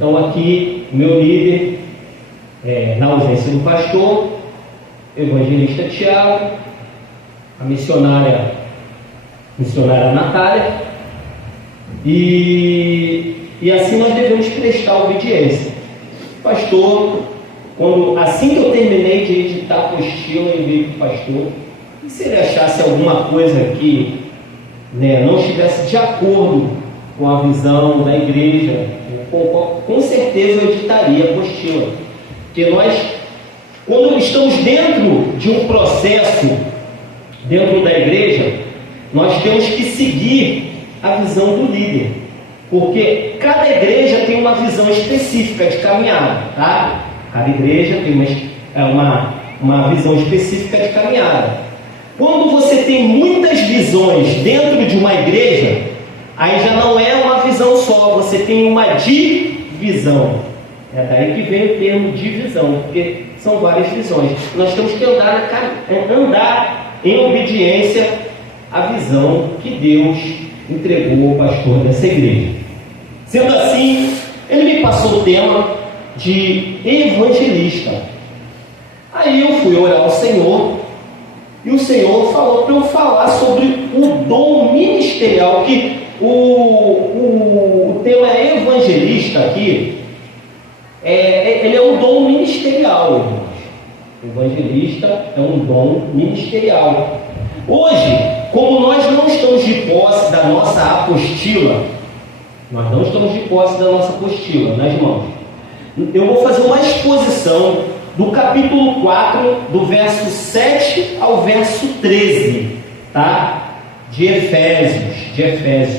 Então aqui, meu líder, na ausência do pastor, o evangelista Tiago, a missionária Natália, e assim nós devemos prestar obediência. Pastor, assim que eu terminei de editar a apostila, eu enviei para o pastor, e se ele achasse alguma coisa que não estivesse de acordo com a visão da igreja, com certeza eu editaria a apostila. Porque nós, quando estamos dentro de um processo, dentro da igreja, nós temos que seguir a visão do líder. Porque cada igreja tem uma visão específica de caminhada, tá? Cada igreja tem uma visão específica de caminhada. Quando você tem muitas visões dentro de uma igreja, aí já não é uma visão só, você tem uma divisão. É daí que vem o termo divisão, porque são várias visões. Nós temos que andar em obediência à visão que Deus entregou ao pastor dessa igreja. Sendo assim, ele me passou o tema de evangelista. Aí eu fui orar ao Senhor, e o Senhor falou para eu falar sobre o dom ministerial, que o tema evangelista aqui, ele é um dom ministerial, irmãos. Evangelista é um dom ministerial. Hoje, como nós não estamos de posse da nossa apostila, nas mãos, eu vou fazer uma exposição do capítulo 4, do verso 7 ao verso 13, tá? De Efésios.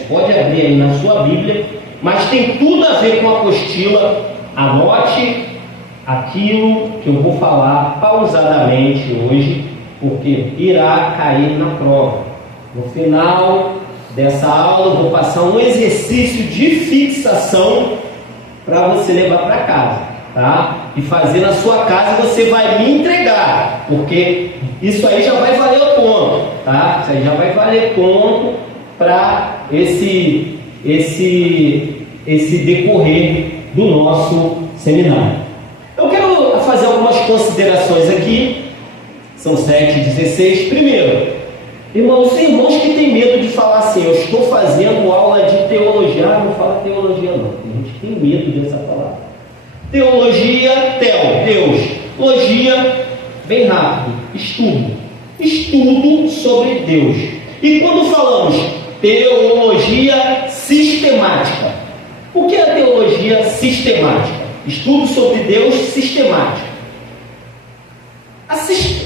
Pode abrir aí na sua Bíblia, mas tem tudo a ver com a apostila. Anote aquilo que eu vou falar pausadamente hoje, porque irá cair na prova. No final dessa aula, eu vou passar um exercício de fixação para você levar para casa, tá? E fazer na sua casa, você vai me entregar, porque isso aí já vai valer o ponto, tá? Isso aí já vai valer ponto para esse decorrer do nosso seminário. Eu quero fazer algumas considerações aqui. São 7h16. Primeiro, irmãos que têm medo de falar assim: eu estou fazendo aula de teologia. Não fala teologia não, a gente tem medo dessa palavra. Teologia, Deus. Logia, bem rápido, estudo sobre Deus. E quando falamos teologia sistemática, o que é a teologia sistemática? Estudo sobre Deus sistemático.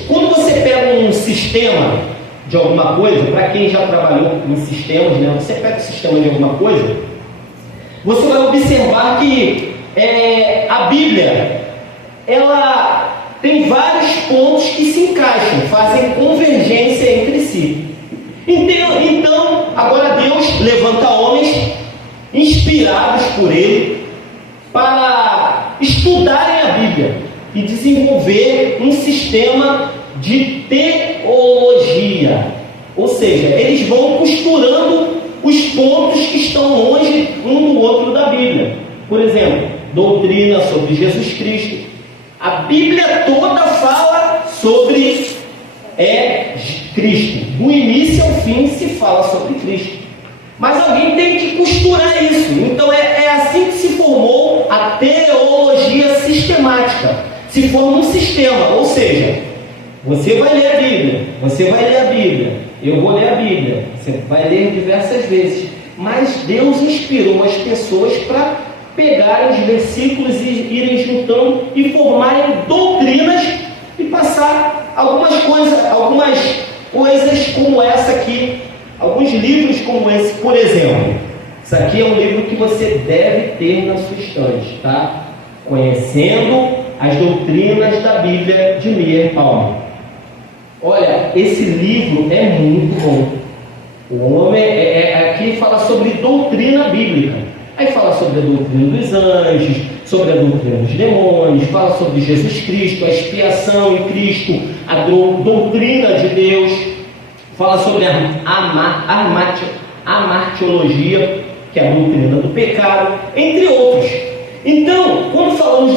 Quando você pega um sistema de alguma coisa, para quem já trabalhou em sistemas, você pega o sistema de alguma coisa, você vai observar que a Bíblia, ela tem vários pontos que se encaixam, fazem convergência entre si. Então, agora Deus levanta homens inspirados por Ele para estudarem a Bíblia e desenvolver um sistema de teologia. Ou seja, eles vão costurando os pontos que estão longe um do outro da Bíblia. Por exemplo, doutrina sobre Jesus Cristo. A Bíblia toda fala sobre Cristo. Do início ao fim se fala sobre Cristo. Mas alguém tem que costurar isso. Então é assim que se formou a teologia sistemática. Se forma um sistema, ou seja, você vai ler a Bíblia, eu vou ler a Bíblia, você vai ler diversas vezes. Mas Deus inspirou as pessoas para pegarem os versículos e irem juntando e formarem doutrinas e passar algumas coisas como essa aqui, alguns livros como esse, por exemplo. Isso aqui é um livro que você deve ter na sua estante, tá? Conhecendo as doutrinas da Bíblia, de Meyer Palmer. Olha, esse livro é muito bom. O homem aqui fala sobre doutrina bíblica. Aí fala sobre a doutrina dos anjos, sobre a doutrina dos demônios, fala sobre Jesus Cristo, a expiação em Cristo, a doutrina de Deus, fala sobre a amartiologia, que é a doutrina do pecado, entre outros. Então, quando falamos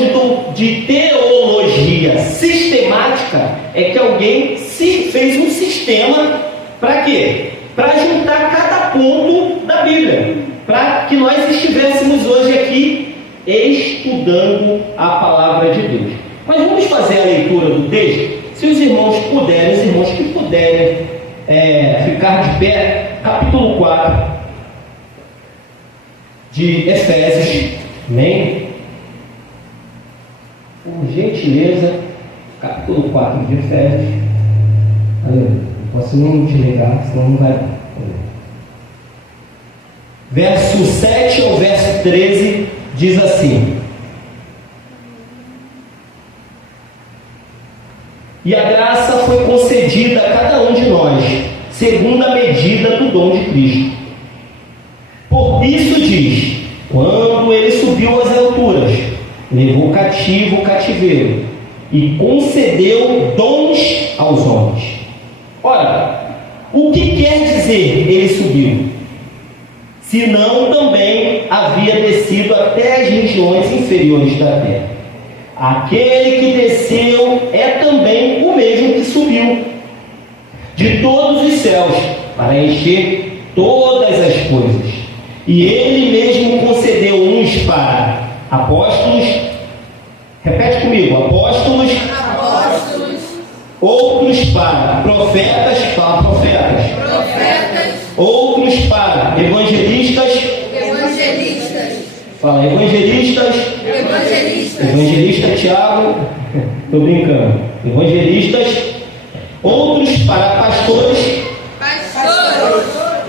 de teologia sistemática, é que alguém fez um sistema para quê? Para juntar cada ponto da Bíblia, para que nós estivéssemos hoje aqui estudando a palavra de Deus. Mas vamos fazer a leitura do texto? Se os irmãos puderem, os irmãos que puderem ficar de pé, capítulo 4 de Efésios, amém? Por gentileza, capítulo 4 de Efésios. Aleluia. Posso não te ligar, senão não vai dar. Verso 7 ao verso 13 diz assim: e a graça foi concedida a cada um de nós, segundo a medida do dom de Cristo. Por isso diz: quando ele subiu às alturas, levou cativo o cativeiro e concedeu dons aos homens. Ora, o que quer dizer ele subiu? Senão também havia descido até as regiões inferiores da terra. Aquele que desceu é também o mesmo que subiu de todos os céus para encher todas as coisas. E ele mesmo concedeu uns para apóstolos, repete comigo, apóstolos, outros para profetas, outros para evangelistas, fala evangelista Tiago, estou brincando, evangelistas, outros para pastores,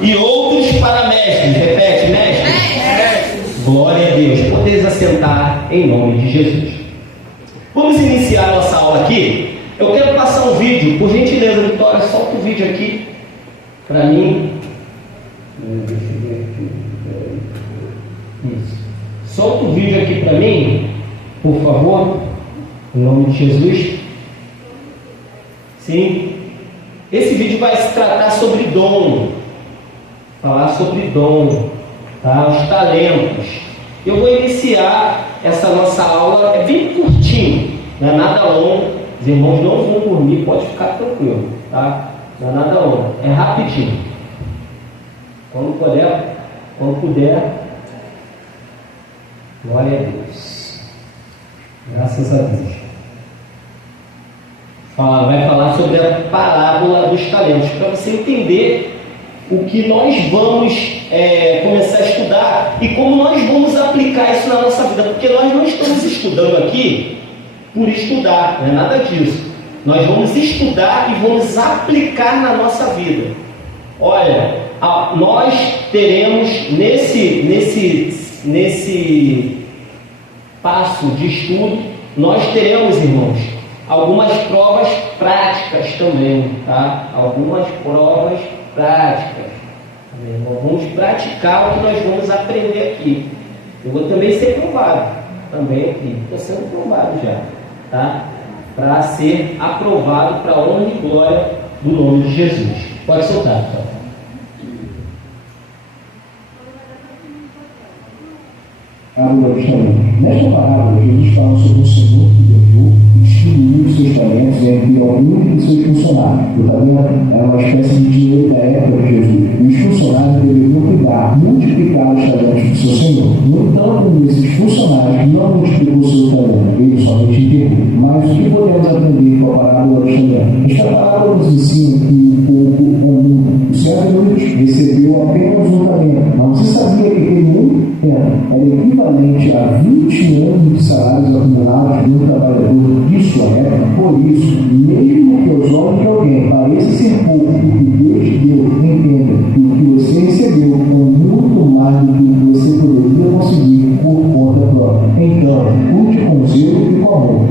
e outros para mestres, repete, mestres. Glória a Deus. Podeis assentar em nome de Jesus. Vamos iniciar nossa aula aqui. Eu quero passar um vídeo, por gentileza, Vitória, solta o vídeo aqui para mim. Deixa eu ver aqui. Isso. Solta o vídeo aqui para mim, por favor, em nome de Jesus. Sim. Esse vídeo vai se tratar sobre dom. Falar sobre dom, tá? Os talentos. Eu vou iniciar essa nossa aula, é bem curtinho, não é nada longo. Os irmãos não vão dormir, pode ficar tranquilo, tá? Não é nada longo, é rapidinho. Quando puder, glória a Deus. Graças a Deus. Vai falar sobre a parábola dos talentos, para você entender o que nós vamos começar a estudar e como nós vamos aplicar isso na nossa vida, porque nós não estamos estudando aqui por estudar, não é nada disso. Nós vamos estudar e vamos aplicar na nossa vida. Olha, nós teremos nesse passo de estudo, nós teremos, irmãos, algumas provas práticas também, tá? Algumas provas práticas. Vamos praticar o que nós vamos aprender aqui. Eu vou também ser provado, também aqui. Estou sendo provado já, tá? Para ser aprovado para a honra e glória do nome de Jesus. Pode soltar, então. Nesta parábola, Jesus fala sobre o Senhor que deu e distribuiu seus talentos entre alguns de seus funcionários. O talento era uma espécie de dinheiro da época de Jesus, e os funcionários deveriam cuidar, multiplicar os talentos do seu Senhor. No entanto, um desses funcionários não multiplicou seu talento, ele somente enterrou. Mas o que podemos aprender com a parábola dos talentos? Esta parábola nos ensina que um pouco comum, o servo recebeu apenas um talento. Não se sabia que aquele era equivalente a 20 anos de salários acumulados de um trabalhador de sua época. Por isso, mesmo que aos olhos de alguém pareça ser pouco o que Deus te deu, entenda que o que você recebeu é muito mais do que você poderia conseguir por conta própria. Então, cuide com zelo e com amor.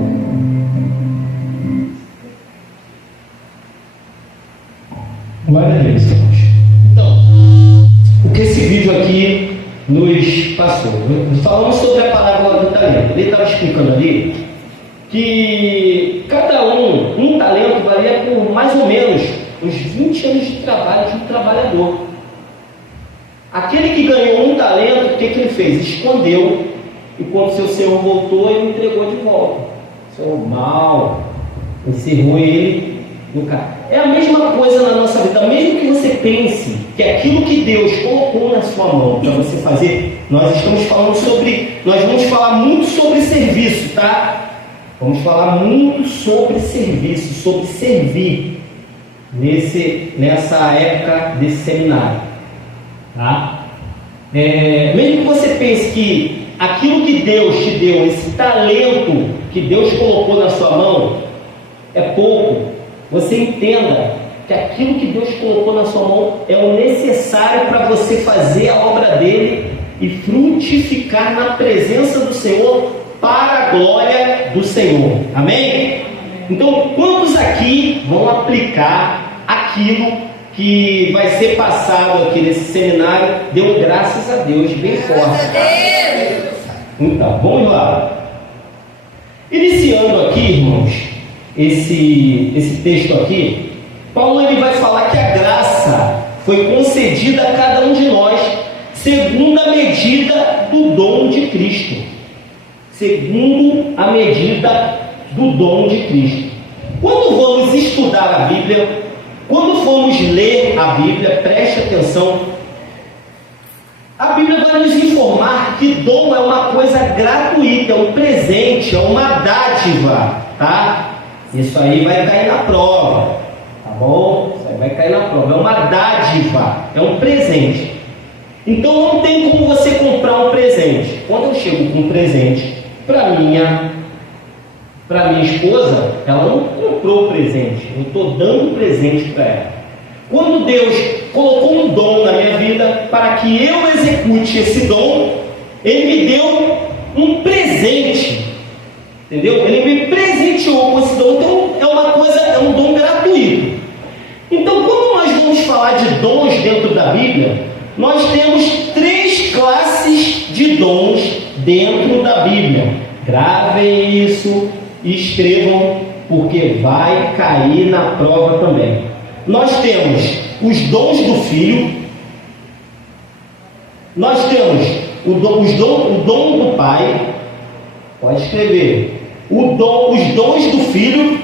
Glória a Deus, irmãos. Então, o que esse vídeo aqui nos passou? Falamos sobre a parábola do talento. Ele estava explicando ali que cada um talento valia por mais ou menos uns 20 anos de trabalho de um trabalhador. Aquele que ganhou um talento, o que ele fez? Escondeu e quando seu senhor voltou, ele entregou de volta. Senhor mal, encerrou ele no carro. É a mesma coisa na nossa vida. Mesmo que você pense que aquilo que Deus colocou na sua mão para você fazer, nós vamos falar muito sobre serviço, tá? Vamos falar muito sobre serviço, sobre servir nessa época desse seminário, tá? Mesmo que você pense que aquilo que Deus te deu, esse talento que Deus colocou na sua mão é pouco, você entenda que aquilo que Deus colocou na sua mão é o necessário para você fazer a obra dele e frutificar na presença do Senhor para a glória do Senhor. Amém? Então, quantos aqui vão aplicar aquilo que vai ser passado aqui nesse seminário? Deu graças a Deus, bem forte. Então, vamos lá. Iniciando aqui, irmãos, esse texto aqui, Paulo ele vai falar que a graça foi concedida a cada um de nós segundo a medida do dom de Cristo. Segundo a medida do dom de Cristo. Quando vamos estudar a Bíblia, quando formos ler a Bíblia, preste atenção, a Bíblia vai nos informar que dom é uma coisa gratuita, é um presente, é uma dádiva, tá? Isso aí vai cair na prova, tá bom? Isso aí vai cair na prova, é uma dádiva, é um presente. Então não tem como você comprar um presente. Quando eu chego com um presente para minha esposa, ela não comprou o presente, eu estou dando um presente para ela. Quando Deus colocou um dom na minha vida para que eu execute esse dom, Ele me deu um presente, entendeu? Ele me presenteou com esse dom. Então é um dom gratuito. Então, quando nós vamos falar de dons dentro da Bíblia, nós temos 3 classes de dons dentro da Bíblia. Gravem isso e escrevam, porque vai cair na prova também. Nós temos os dons do Filho, nós temos o dom do Pai, pode escrever, os dons do Filho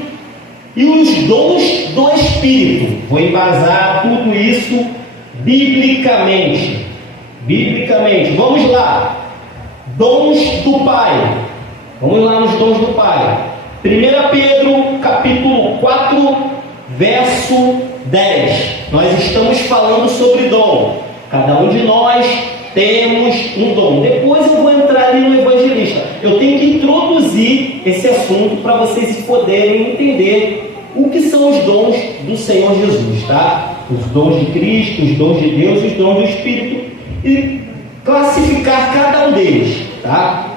e os dons do Espírito. Vou embasar tudo isso biblicamente. Vamos lá. Dons do Pai. Vamos lá nos dons do Pai. 1 Pedro capítulo 4, verso 10. Nós estamos falando sobre dom. Cada um de nós temos um dom. Depois eu vou entrar ali no evangelista. Eu tenho que introduzir esse assunto para vocês poderem entender o que são os dons do Senhor Jesus, tá? Os dons de Cristo, os dons de Deus, os dons do Espírito, e classificar cada um deles, tá?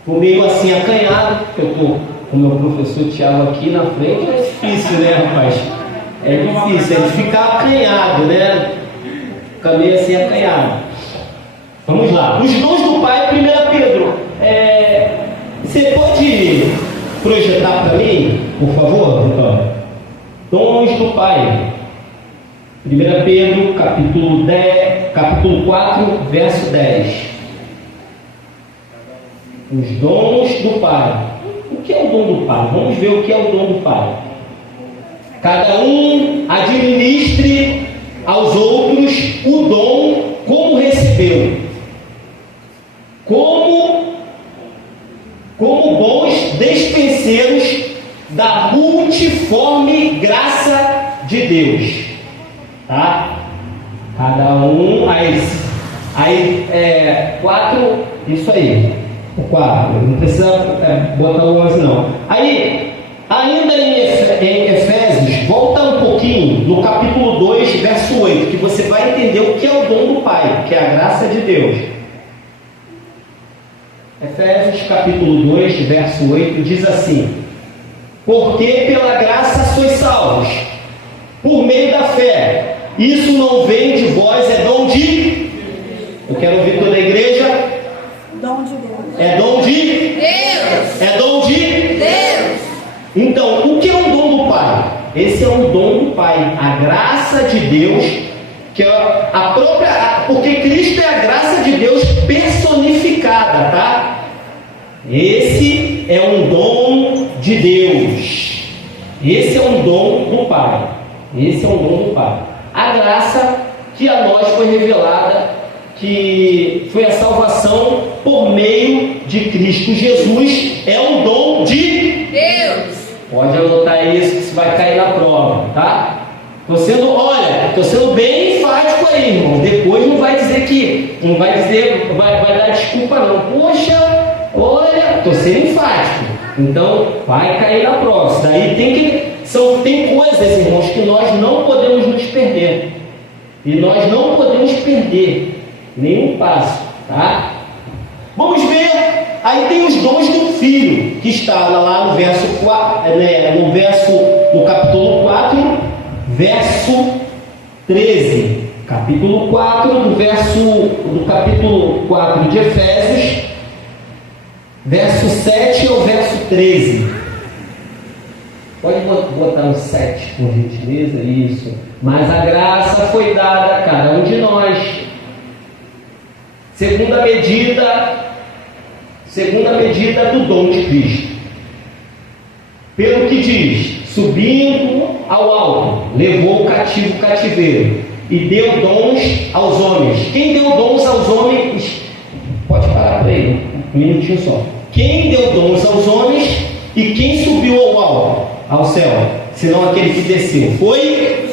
Estou meio assim acanhado, porque eu estou com o meu professor Tiago aqui na frente. É difícil, né, rapaz? É difícil, é de ficar acanhado, né? Ficar meio assim acanhado. Vamos lá. Os dons do Pai, 1 Pedro. Você pode projetar para mim, por favor, Vitória? Dons do Pai. 1 Pedro, capítulo 4, verso 10. Os dons do Pai. O que é o dom do Pai? Vamos ver o que é o dom do Pai. Cada um administre aos outros o dom como recebeu, como bons despenseiros da multiforme graça de Deus, tá? Cada um, quatro, isso aí, o 4, não precisa botar o 11 não. Aí, ainda em Efésios, volta um pouquinho no capítulo 2, verso 8, que você vai entender o que é o dom do Pai, que é a graça de Deus. Efésios capítulo 2, verso 8, diz assim: porque pela graça sois salvos, por meio da fé. Isso não vem de vós, é dom de... Eu quero ouvir toda a igreja. Dom de Deus. É dom de Deus. É dom de Deus. Então, o que é o dom do Pai? Esse é um dom do Pai, a graça de Deus, que é porque Cristo é a graça de Deus personificada, tá? Esse é um dom de Deus. Esse é um dom do Pai. Esse é um dom do Pai. A graça que a nós foi revelada, que foi a salvação por meio de Cristo Jesus, é um dom de Deus. Pode anotar isso, que isso vai cair na prova, tá? Estou sendo bem enfático aí, irmão. Depois não vai dar desculpa não. Poxa, olha, estou sendo enfático. Então, vai cair na prova. Daí tem coisas, irmãos, que nós não podemos nos perder. E nós não podemos perder nenhum passo, tá? Vamos ver, aí tem os dons do Filho, que está lá no verso 4, no capítulo 4, verso 13. Capítulo 4, do capítulo 4 de Efésios, verso 7 ao verso 13. Pode botar no 7, por gentileza, isso. Mas a graça foi dada a cada um de nós, segundo a medida do dom de Cristo. Pelo que diz, subindo ao alto, levou o cativo cativeiro e deu dons aos homens. Quem deu dons aos homens? Pode parar por aí, um minutinho só. Quem deu dons aos homens e quem subiu ao alto, ao céu, senão aquele que desceu? Foi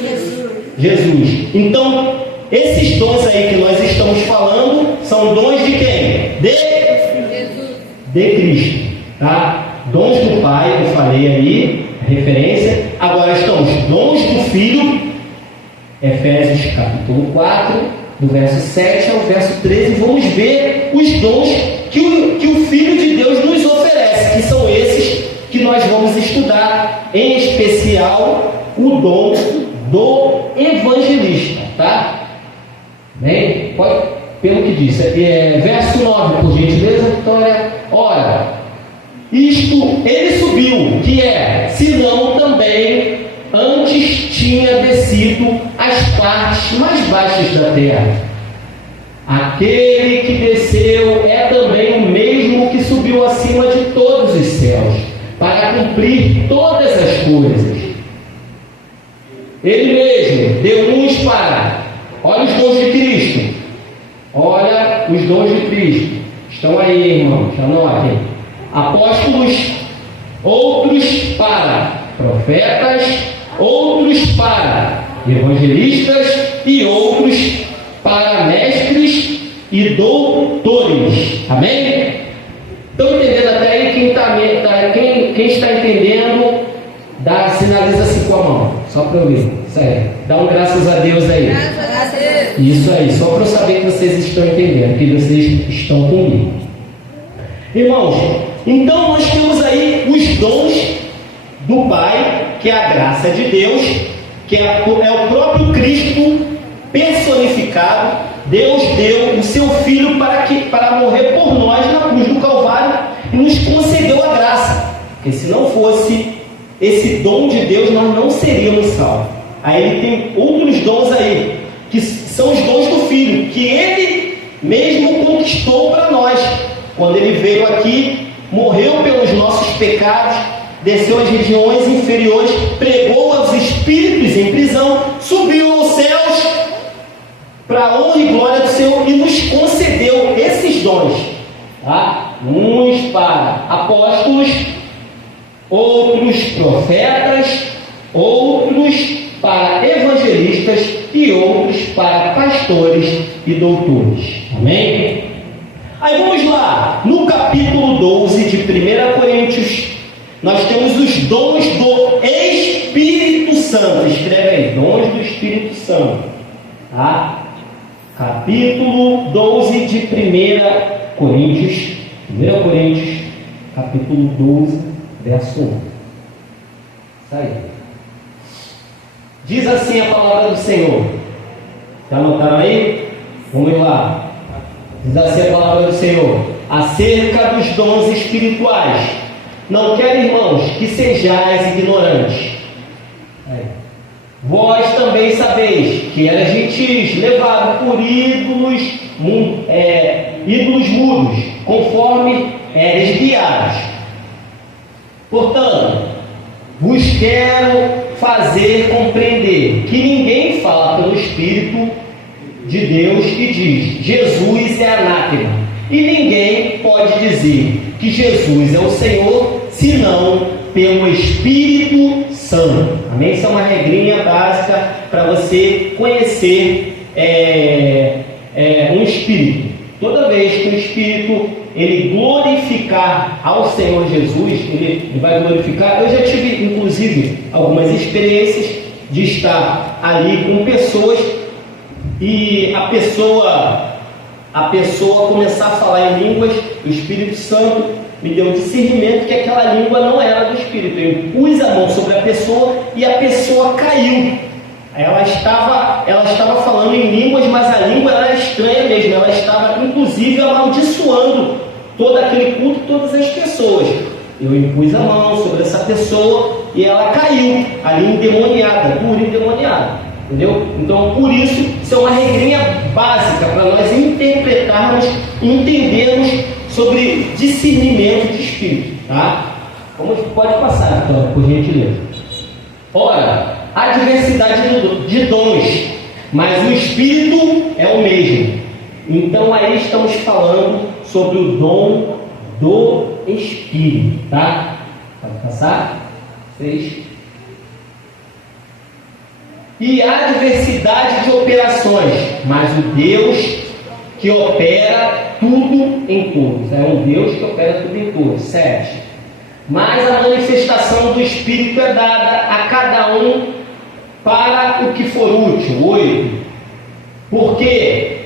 Jesus. Então, esses dons aí que nós estamos falando são dons de quem? De Cristo, tá? Dons do Pai, eu falei aí, referência. Agora estamos dons do Filho, Efésios capítulo 4, do verso 7 ao verso 13. Vamos ver os dons que o Filho de Deus nos oferece, que são esses que nós vamos estudar, em especial o dom do evangelista, tá? Bem, pelo que diz, verso 9, por gentileza, Vitória. Ora, isto ele subiu, que é, senão também antes tinha descido às partes mais baixas da terra. Aquele que desceu é também o mesmo que subiu acima de todos os céus, para cumprir todas as coisas. Ele mesmo deu uns para, olha os dons de Cristo, olha os dons de Cristo, estão aí, irmãos, anotem. Apóstolos, outros para profetas, outros para evangelistas e outros para mestres e doutores. Amém? Estão entendendo até aí? Quem está entendendo, sinaliza assim com a mão, só para eu ver. Isso aí. Dá um graças a Deus aí. Graças a Deus. Isso aí, só para eu saber que vocês estão entendendo, que vocês estão comigo. Irmãos, então nós temos aí os dons do Pai, que é a graça de Deus, que é o próprio Cristo personificado. Deus deu o seu Filho para morrer por nós na cruz do Calvário e nos concedeu a graça, porque se não fosse esse dom de Deus, nós não seríamos salvos. Aí ele tem outros dons aí, que são os dons do Filho, que ele mesmo conquistou para nós, quando ele veio aqui, morreu pelos nossos pecados, desceu às regiões inferiores, pregou aos espíritos em prisão, subiu aos céus, para a honra e glória do Senhor, e nos concedeu esses dons, tá? Uns para apóstolos, outros profetas, outros para evangelistas e outros para pastores e doutores. Amém? Aí vamos lá, no capítulo 12 de 1 Coríntios, nós temos os dons do Espírito Santo. Escreve aí, dons do Espírito Santo, tá? Capítulo 12 de 1 Coríntios, capítulo 12, verso 1. Isso aí. Diz assim a palavra do Senhor. Está anotado aí? Vamos lá. Diz assim a palavra do Senhor: acerca dos dons espirituais, não quero, irmãos, que sejais ignorantes. Aí. Vós também sabeis que era gentis, levado por ídolos mudos, conforme eres guiados. Portanto, vos quero fazer compreender que ninguém fala pelo Espírito de Deus e diz: Jesus é anátema. E ninguém pode dizer que Jesus é o Senhor, senão pelo Espírito Santo. Amém? Isso é uma regrinha básica para você conhecer um Espírito. Toda vez que o Espírito ele glorificar ao Senhor Jesus, ele vai glorificar. Eu já tive, inclusive, algumas experiências de estar ali com pessoas e a pessoa começar a falar em línguas. O Espírito Santo me deu um discernimento que aquela língua não era do Espírito. Eu pus a mão sobre a pessoa e a pessoa caiu. Ela estava falando em línguas, mas a língua era estranha mesmo. Ela estava, inclusive, amaldiçoando todo aquele culto, todas as pessoas. Eu impus a mão sobre essa pessoa e ela caiu ali endemoniada, pura endemoniada. Entendeu? Então, por isso é uma regrinha básica para nós interpretarmos e entendermos sobre discernimento de espírito. Tá? Pode passar, então, por gentileza. Ora, há diversidade de dons, mas o Espírito é o mesmo. Então aí estamos falando sobre o dom do Espírito, tá? Pode passar? 6. E há diversidade de operações, mas o Deus que opera tudo em todos. É um Deus que opera tudo em todos. 7. Mas a manifestação do Espírito é dada a cada um para o que for útil. 8. Porque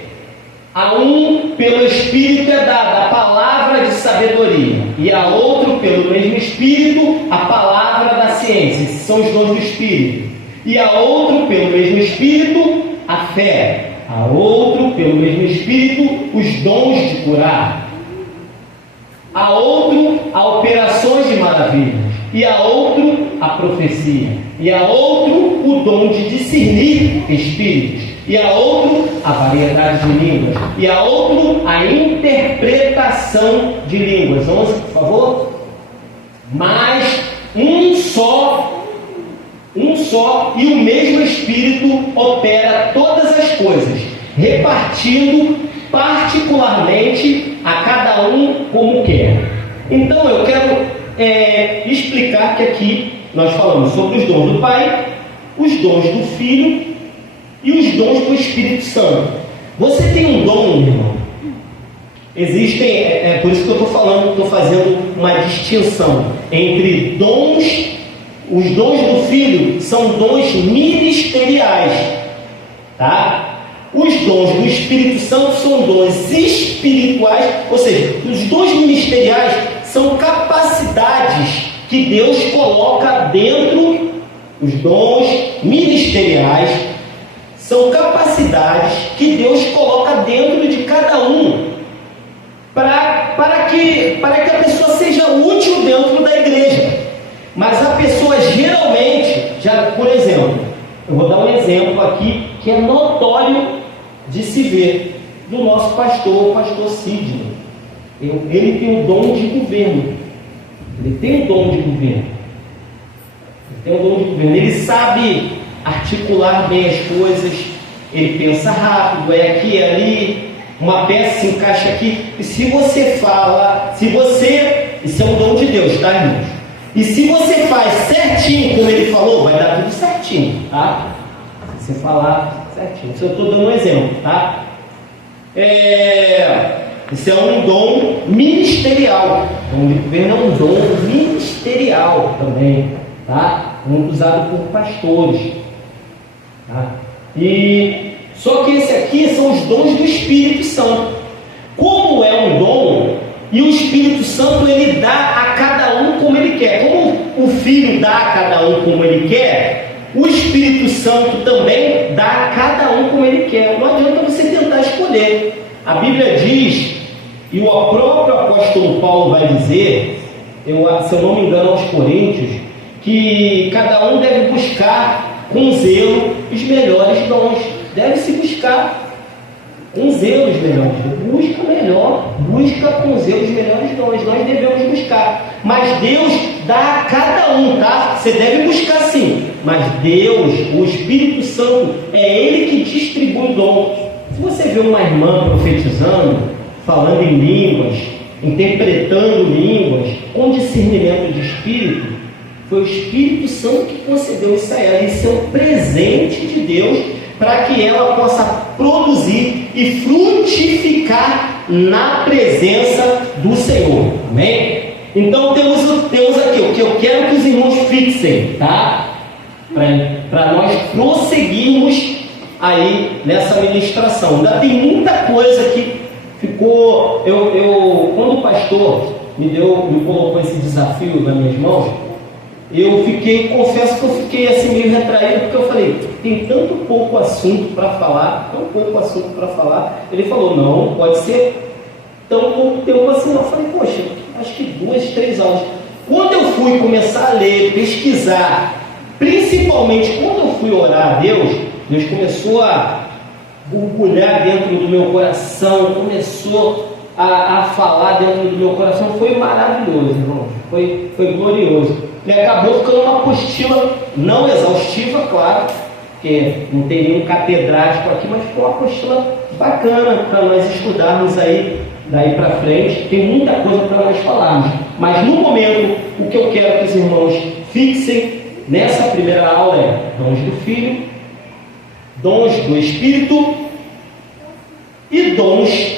a um pelo Espírito é dada a palavra de sabedoria, e a outro pelo mesmo Espírito a palavra da ciência. Esses são os dons do Espírito. E a outro pelo mesmo Espírito a fé. A outro pelo mesmo Espírito os dons de curar. A outro a operações de maravilhas. E a outro a profecia. E a outro o dom de discernir espíritos. E a outro a variedade de línguas. E a outro a interpretação de línguas. 11, por favor. Mas um só e o mesmo Espírito opera todas as coisas, repartindo particularmente a cada um como quer. Então eu quero explicar que aqui nós falamos sobre os dons do Pai, os dons do Filho e os dons do Espírito Santo. Você tem um dom, irmão? Existem, por isso que eu estou fazendo uma distinção entre dons. Os dons do Filho são dons ministeriais, tá? Os dons do Espírito Santo são dons espirituais, ou seja, os dons ministeriais são capacidades que Deus coloca dentro. Os dons ministeriais são capacidades que Deus coloca dentro de cada um para que a pessoa seja útil dentro da igreja. Mas a pessoa geralmente, por exemplo, eu vou dar um exemplo aqui que é notório de se ver, do nosso pastor, o pastor Sidney. Ele tem o dom de governo. Ele sabe articular bem as coisas, ele pensa rápido, é aqui, é ali, uma peça se encaixa aqui. E se você fala, isso é um dom de Deus, tá, irmãos? E se você faz certinho como ele falou, vai dar tudo certinho, tá? Se você falar certinho. Isso eu estou dando um exemplo, tá? Isso é um dom ministerial. O governo é um dom ministerial também, tá? Muito usado por pastores, tá? Só que esse aqui são os dons do Espírito Santo. Como é um dom, e o Espírito Santo ele dá a cada um como ele quer. Como o Filho dá a cada um como ele quer, o Espírito Santo também dá a cada um como ele quer. Não adianta você tentar escolher. A Bíblia diz, e o próprio apóstolo Paulo vai dizer, se eu não me engano, aos Coríntios, que cada um deve buscar com zelo os melhores dons. Deve-se buscar com zelo os melhores dons. Busca com zelo os melhores dons. Nós devemos buscar. Mas Deus dá a cada um, tá? Você deve buscar sim. Mas Deus, o Espírito Santo, é Ele que distribui dons. Se você vê uma irmã profetizando, falando em línguas, interpretando línguas, com discernimento de Espírito, foi o Espírito Santo que concedeu isso a ela. Isso é um presente de Deus para que ela possa produzir e frutificar na presença do Senhor. Amém? Então temos aqui o que eu quero que os irmãos fixem, tá? Para nós prosseguirmos aí nessa ministração. Ainda tem muita coisa que ficou. Quando o pastor me colocou esse desafio nas minhas mãos, confesso que eu fiquei assim meio retraído, porque eu falei, tem tanto pouco assunto para falar. Ele falou, não, pode ser tão pouco tempo assim. Eu falei, poxa, acho que 2, 3 aulas. Quando eu fui começar a ler, pesquisar, principalmente quando eu fui orar a Deus começou a borbulhar dentro do meu coração, começou a falar dentro do meu coração. Foi maravilhoso, irmão. Foi glorioso. E acabou ficando uma apostila não exaustiva, claro, porque não tem nenhum catedrático aqui, mas ficou uma apostila bacana para nós estudarmos aí daí para frente. Tem muita coisa para nós falarmos. Mas no momento, o que eu quero que os irmãos fixem nessa primeira aula é dons do Filho, dons do Espírito e dons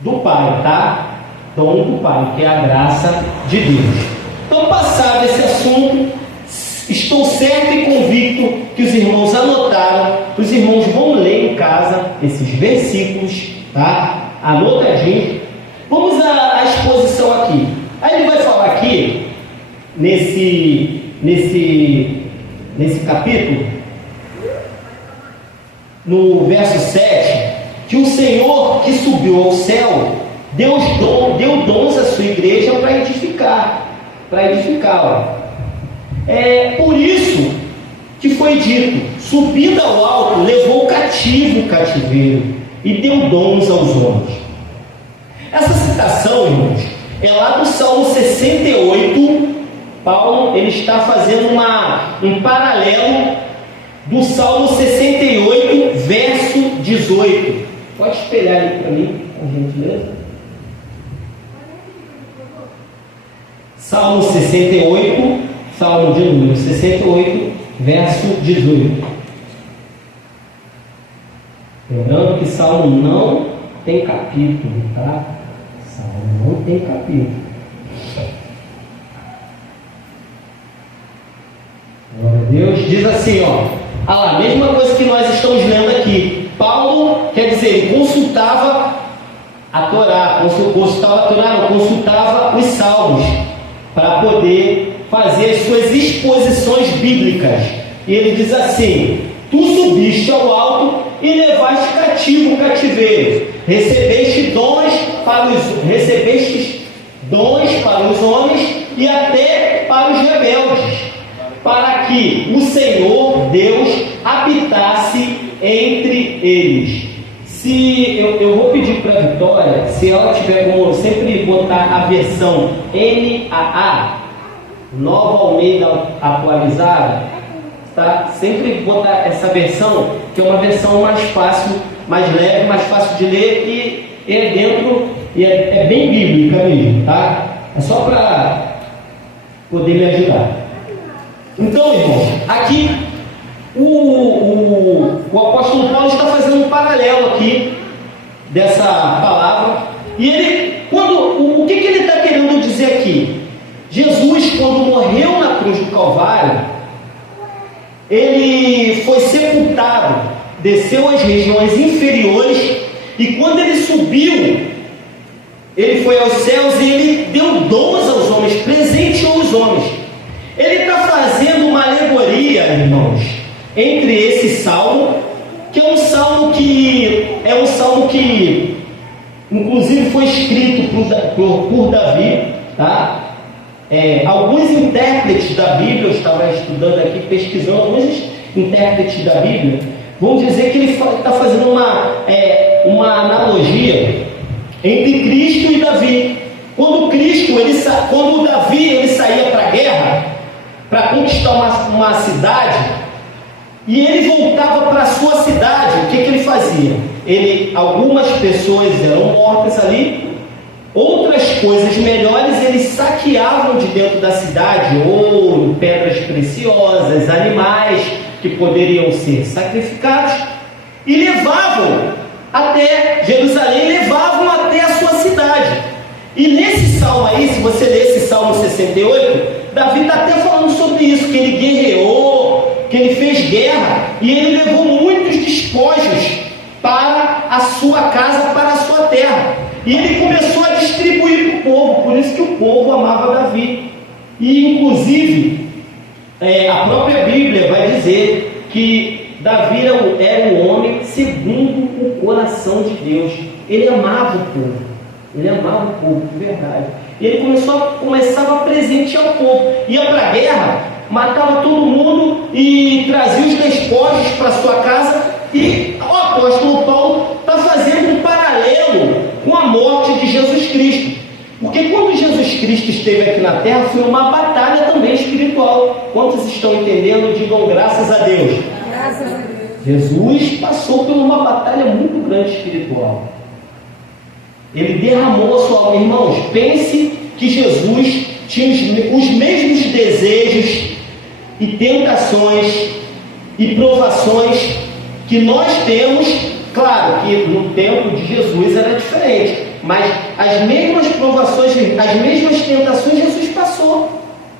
do Pai, tá? Dom do Pai, que é a graça de Deus. Então, passado esse assunto, estou certo e convicto que os irmãos anotaram, os irmãos vão ler em casa esses versículos, tá? Anotadinho. Vamos à exposição aqui. Aí ele vai falar aqui, nesse capítulo, no verso 7, que o Senhor que subiu ao céu deu dons à sua igreja para edificá-la. É por isso que foi dito, subindo ao alto, levou cativo o cativeiro e deu dons aos homens. Essa citação, irmãos, é lá do Salmo 68. Paulo ele está fazendo um paralelo do Salmo 68, verso 18. Pode espelhar aí para mim, por gentileza. Salmo 68, Salmo de número 68, verso 18. Lembrando que Salmo não tem capítulo, tá? Salmo não tem capítulo. Glória a Deus. Diz assim, a mesma coisa que nós estamos lendo aqui. Paulo, quer dizer, ele consultava a Torá, consultava os salmos para poder fazer as suas exposições bíblicas. E ele diz assim: tu subiste ao alto e levaste cativo o cativeiro, recebeste dons para os homens e até para os rebeldes, para que o Senhor Deus habitasse entre eles. Se eu vou pedir para a Vitória, se ela tiver como sempre botar a versão NAA, Nova Almeida Atualizada, tá? Sempre botar essa versão, que é uma versão mais fácil, mais leve, mais fácil de ler e é bem bíblica mesmo, tá? É só para poder me ajudar. Então, irmãos, aqui o apóstolo Paulo está fazendo um paralelo aqui dessa palavra. E ele, o que ele está querendo dizer aqui? Jesus, quando morreu na cruz do Calvário, ele foi sepultado, desceu às regiões inferiores, e quando ele subiu, ele foi aos céus e ele deu dons aos homens, presenteou os homens. Ele está fazendo uma alegoria, irmãos, entre esse salmo, que é um salmo que inclusive foi escrito por Davi, tá? Alguns intérpretes da Bíblia, eu estava estudando aqui, pesquisando, alguns intérpretes da Bíblia vão dizer que ele está fazendo uma analogia entre Cristo e Davi. Quando Davi ele saía para a guerra, para conquistar uma cidade, e ele voltava para a sua cidade, o que ele fazia? Algumas pessoas eram mortas ali, outras coisas melhores eles saqueavam de dentro da cidade, ouro, pedras preciosas, animais que poderiam ser sacrificados, e levavam até Jerusalém, levavam até a sua cidade. E nesse salmo aí, se você ler esse Salmo 68, Davi está até falando sobre isso, que ele guerreou, que ele fez guerra, e ele levou muitos despojos para a sua casa, para a sua terra. E ele começou a distribuir para o povo, por isso que o povo amava Davi. E inclusive, a própria Bíblia vai dizer que Davi era um homem segundo o coração de Deus. Ele amava o povo. Ele amava o povo, de verdade. E ele começava a presentear o povo. Ia para a guerra, matava todo mundo e trazia os despojos para sua casa. E o apóstolo Paulo está fazendo um paralelo com a morte de Jesus Cristo. Porque quando Jesus Cristo esteve aqui na terra, foi uma batalha também espiritual. Quantos estão entendendo? Digam graças a Deus. Graças a Deus. Jesus passou por uma batalha muito grande espiritual. Ele derramou a sua alma. Irmãos, pense que Jesus tinha os mesmos desejos e tentações e provações que nós temos. Claro que no tempo de Jesus era diferente, mas as mesmas provações, as mesmas tentações Jesus passou.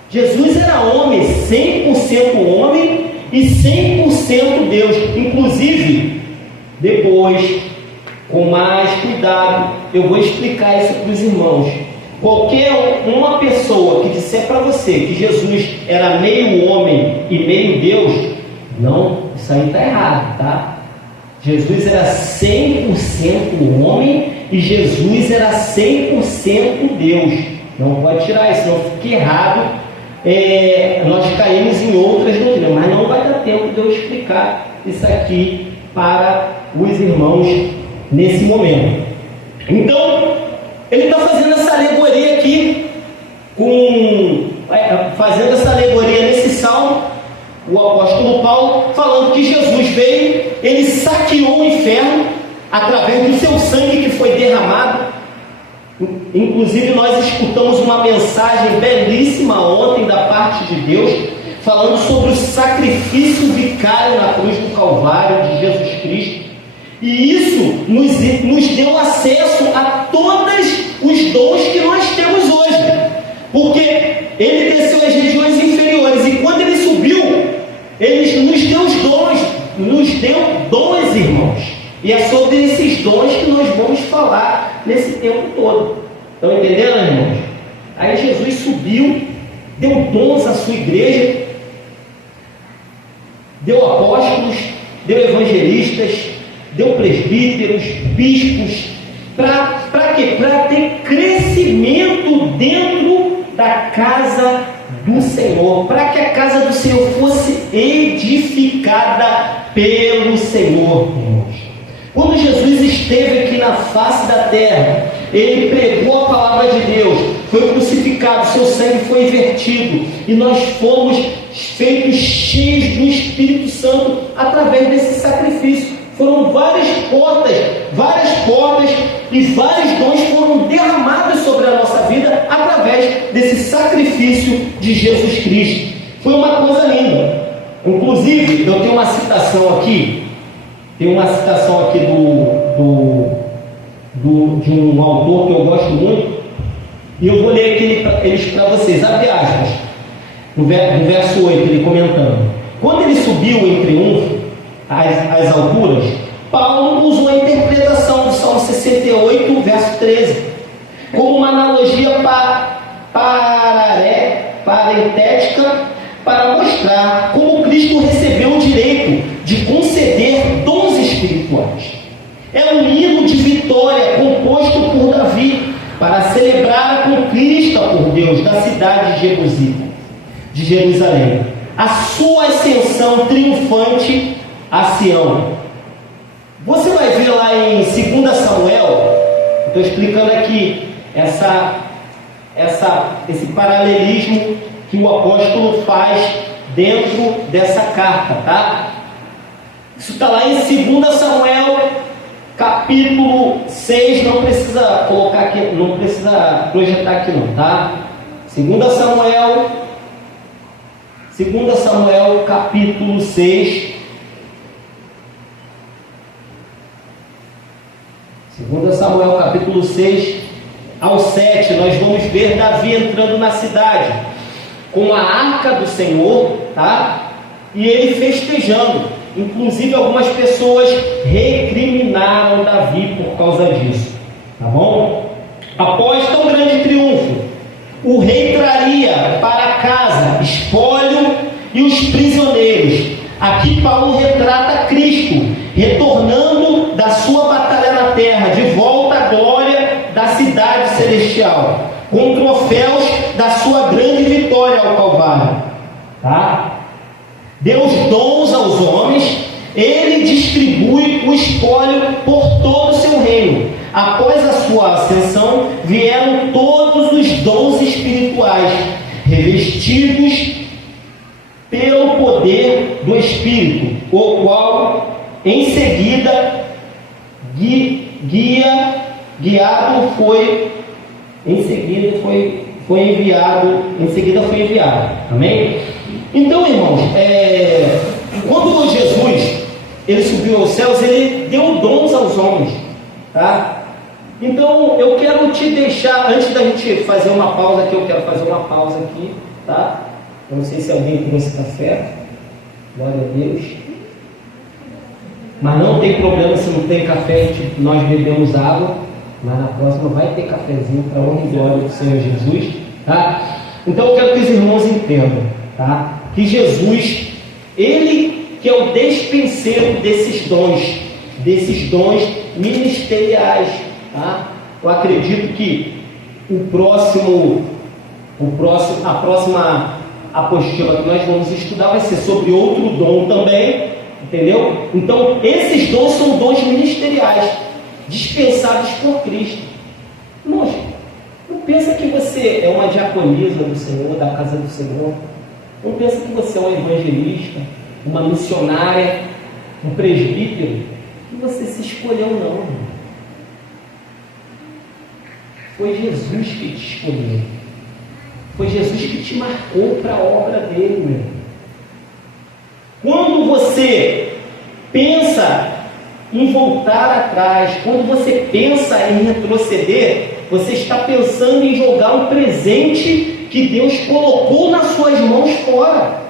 Jesus era homem, 100% homem e 100% Deus. Inclusive, depois, com mais cuidado, eu vou explicar isso para os irmãos. Qualquer uma pessoa que disser para você que Jesus era meio homem e meio Deus, não, isso aí está errado, tá? Jesus era 100% homem e Jesus era 100% Deus. Não pode tirar isso, não fique errado. Nós caímos em outras doutrinas, mas não vai dar tempo de eu explicar isso aqui para os irmãos nesse momento. Então, ele está fazendo essa alegoria aqui, fazendo essa alegoria nesse salmo, o apóstolo Paulo, falando que Jesus veio, ele saqueou o inferno através do seu sangue que foi derramado. Inclusive nós escutamos uma mensagem belíssima ontem da parte de Deus, falando sobre o sacrifício vicário na cruz do Calvário de Jesus Cristo. E isso nos deu acesso a todos os dons que nós temos hoje, porque ele desceu às regiões inferiores, e quando ele subiu, ele nos deu dons, irmãos. E é sobre esses dons que nós vamos falar nesse tempo todo. Estão entendendo, irmãos? Aí Jesus subiu, deu dons à sua igreja, deu apóstolos, deu evangelistas, deu presbíteros, bispos, para quê? Para ter crescimento dentro da casa do Senhor, para que a casa do Senhor fosse edificada pelo Senhor, irmãos. Quando Jesus esteve aqui na face da terra, ele pregou a palavra de Deus, foi crucificado, seu sangue foi vertido, e nós fomos feitos cheios do Espírito Santo através desse sacrifício. Foram várias portas e vários dons foram derramados sobre a nossa vida através desse sacrifício de Jesus Cristo. Foi uma coisa linda. Inclusive, eu tenho uma citação aqui, de um autor que eu gosto muito, e eu vou ler eles para vocês. Abre aspas, no verso 8, ele comentando: quando ele subiu em triunfo às alturas, Paulo usou a interpretação do Salmo 68, verso 13, como uma analogia parentética para mostrar como Cristo recebeu o direito de conceder dons espirituais. É um hino de vitória composto por Davi para celebrar a conquista por Deus Deus, da cidade de Jerusalém, a sua ascensão triunfante a Sião. Você vai ver lá em 2 Samuel, estou explicando aqui esse paralelismo que o apóstolo faz dentro dessa carta, tá? Isso está lá em 2 Samuel, capítulo 6, não precisa colocar aqui, não precisa projetar aqui não, tá? 2 Samuel, capítulo 6. 2 Samuel, capítulo 6 ao 7, nós vamos ver Davi entrando na cidade com a arca do Senhor, tá? E ele festejando. Inclusive algumas pessoas recriminaram Davi por causa disso, tá bom? Após tão grande triunfo, o rei traria para casa espólio e os prisioneiros. Aqui Paulo retrata Cristo retornando da sua batalha na terra, de volta à glória da cidade celestial, com troféus da sua grande vitória ao Calvário, tá? Deus dons aos homens, ele distribui o espólio por todo o seu reino. Após a sua ascensão, vieram todos os dons espirituais, revestidos pelo poder do Espírito, o qual em seguida foi enviado. Amém? Então, irmãos, quando Jesus ele subiu aos céus, ele deu dons aos homens, tá? Então, eu quero te deixar, antes da gente fazer uma pausa aqui, eu quero fazer uma pausa aqui, tá? Eu não sei se alguém trouxe café, glória a Deus, mas não tem problema se não tem café, nós bebemos água, mas na próxima vai ter cafezinho para honra e glória do Senhor Jesus, tá? Então eu quero que os irmãos entendam, tá? Que Jesus, ele que é o despenseiro desses dons ministeriais, tá? Eu acredito que a próxima apostila que nós vamos estudar vai ser sobre outro dom também, entendeu? Então esses dons são dons ministeriais dispensados por Cristo. Irmãos, não pensa que você é uma diaconisa do Senhor, da casa do Senhor. Não pensa que você é um evangelista, uma missionária, um presbítero, que você se escolheu, não. Foi Jesus que te escolheu. Foi Jesus que te marcou para a obra dele, meu irmão. Quando você pensa em voltar atrás, quando você pensa em retroceder, você está pensando em jogar um presente que Deus colocou nas suas mãos fora.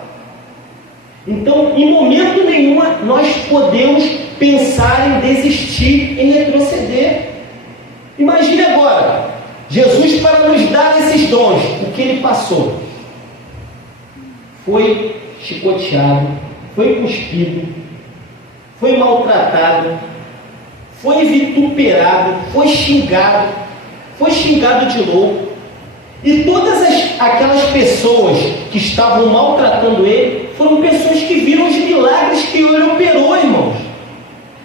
Então, em momento nenhum, nós podemos pensar em desistir, em retroceder. Imagine agora, Jesus, para nos dar esses dons, o que ele passou? Foi chicoteado, foi cuspido, foi maltratado, foi vituperado, foi xingado de louco. E todas aquelas pessoas que estavam maltratando ele foram pessoas que viram os milagres que ele operou, irmãos.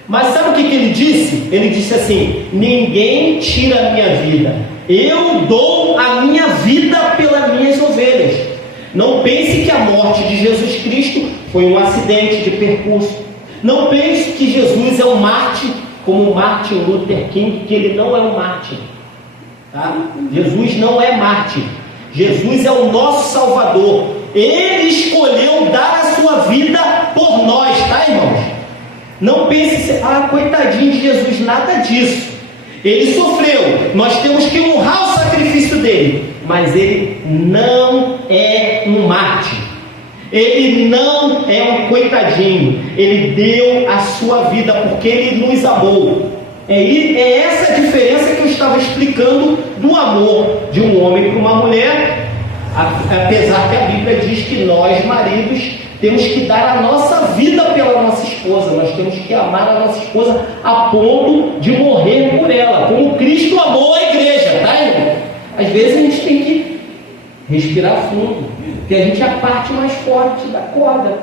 Mas sabe o que ele disse? Ele disse assim: ninguém tira a minha vida, eu dou a minha vida pelas minhas ovelhas. Não pense que a morte de Jesus Cristo foi um acidente de percurso. Não pense que Jesus é um mártir, como o Martin Luther King, que ele não é um mártir. Tá? Jesus não é mártir. Jesus é o nosso Salvador. Ele escolheu dar a sua vida por nós, tá, irmãos? Não pense, coitadinho de Jesus, nada disso. Ele sofreu, nós temos que honrar o sacrifício dele, mas ele não é um mártir. Ele não é um coitadinho. Ele deu a sua vida porque ele nos amou. É essa a diferença que eu estava explicando do amor de um homem para uma mulher, apesar que a Bíblia diz que nós, maridos, temos que dar a nossa vida pela nossa esposa. Nós temos que amar a nossa esposa a ponto de morrer por ela, como Cristo amou a igreja, tá, irmão? Às vezes a gente tem que respirar fundo, porque a gente é a parte mais forte da corda.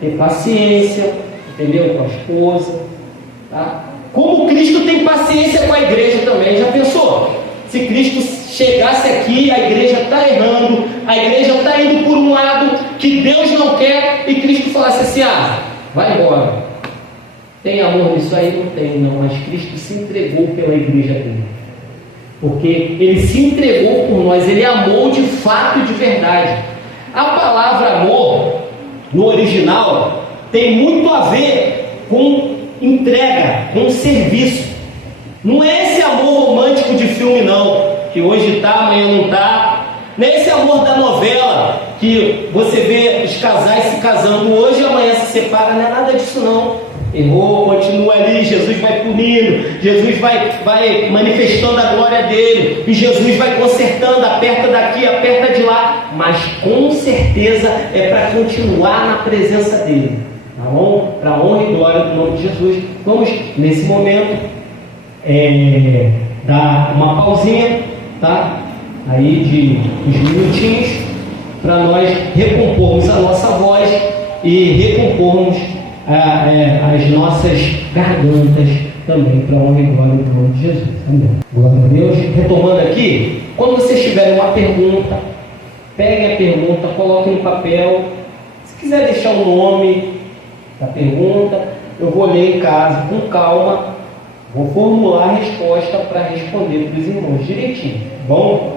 Ter paciência, entendeu? Com a esposa, tá? Como Cristo tem paciência com a igreja também, já pensou? Se Cristo chegasse aqui, a igreja está errando, a igreja está indo por um lado que Deus não quer, e Cristo falasse assim: ah, vai embora. Tem amor nisso aí? Não tem, não, mas Cristo se entregou pela igreja dele, porque Ele se entregou por nós, Ele amou de fato e de verdade. A palavra amor, no original, tem muito a ver com entrega, com serviço. Não é esse amor romântico de filme não, que hoje está, amanhã não está. Não é esse amor da novela, que você vê os casais se casando hoje e amanhã se separa. Não é nada disso não. Errou, continua ali, Jesus vai punindo, Jesus vai manifestando a glória dele, e Jesus vai consertando, aperta daqui, aperta de lá, mas com certeza é para continuar na presença dele, tá bom? Para a honra e glória do nome de Jesus. Vamos, nesse momento, dar uma pausinha, tá? Aí de uns minutinhos, para nós recompormos a nossa voz e recompormos as nossas gargantas também, para a honra e glória do nome de Jesus. Amém. Glória a Deus. Retomando aqui, quando vocês tiverem uma pergunta, peguem a pergunta, coloquem no papel. Se quiser deixar o nome da pergunta, eu vou ler em casa com calma, vou formular a resposta para responder para os irmãos direitinho, tá bom?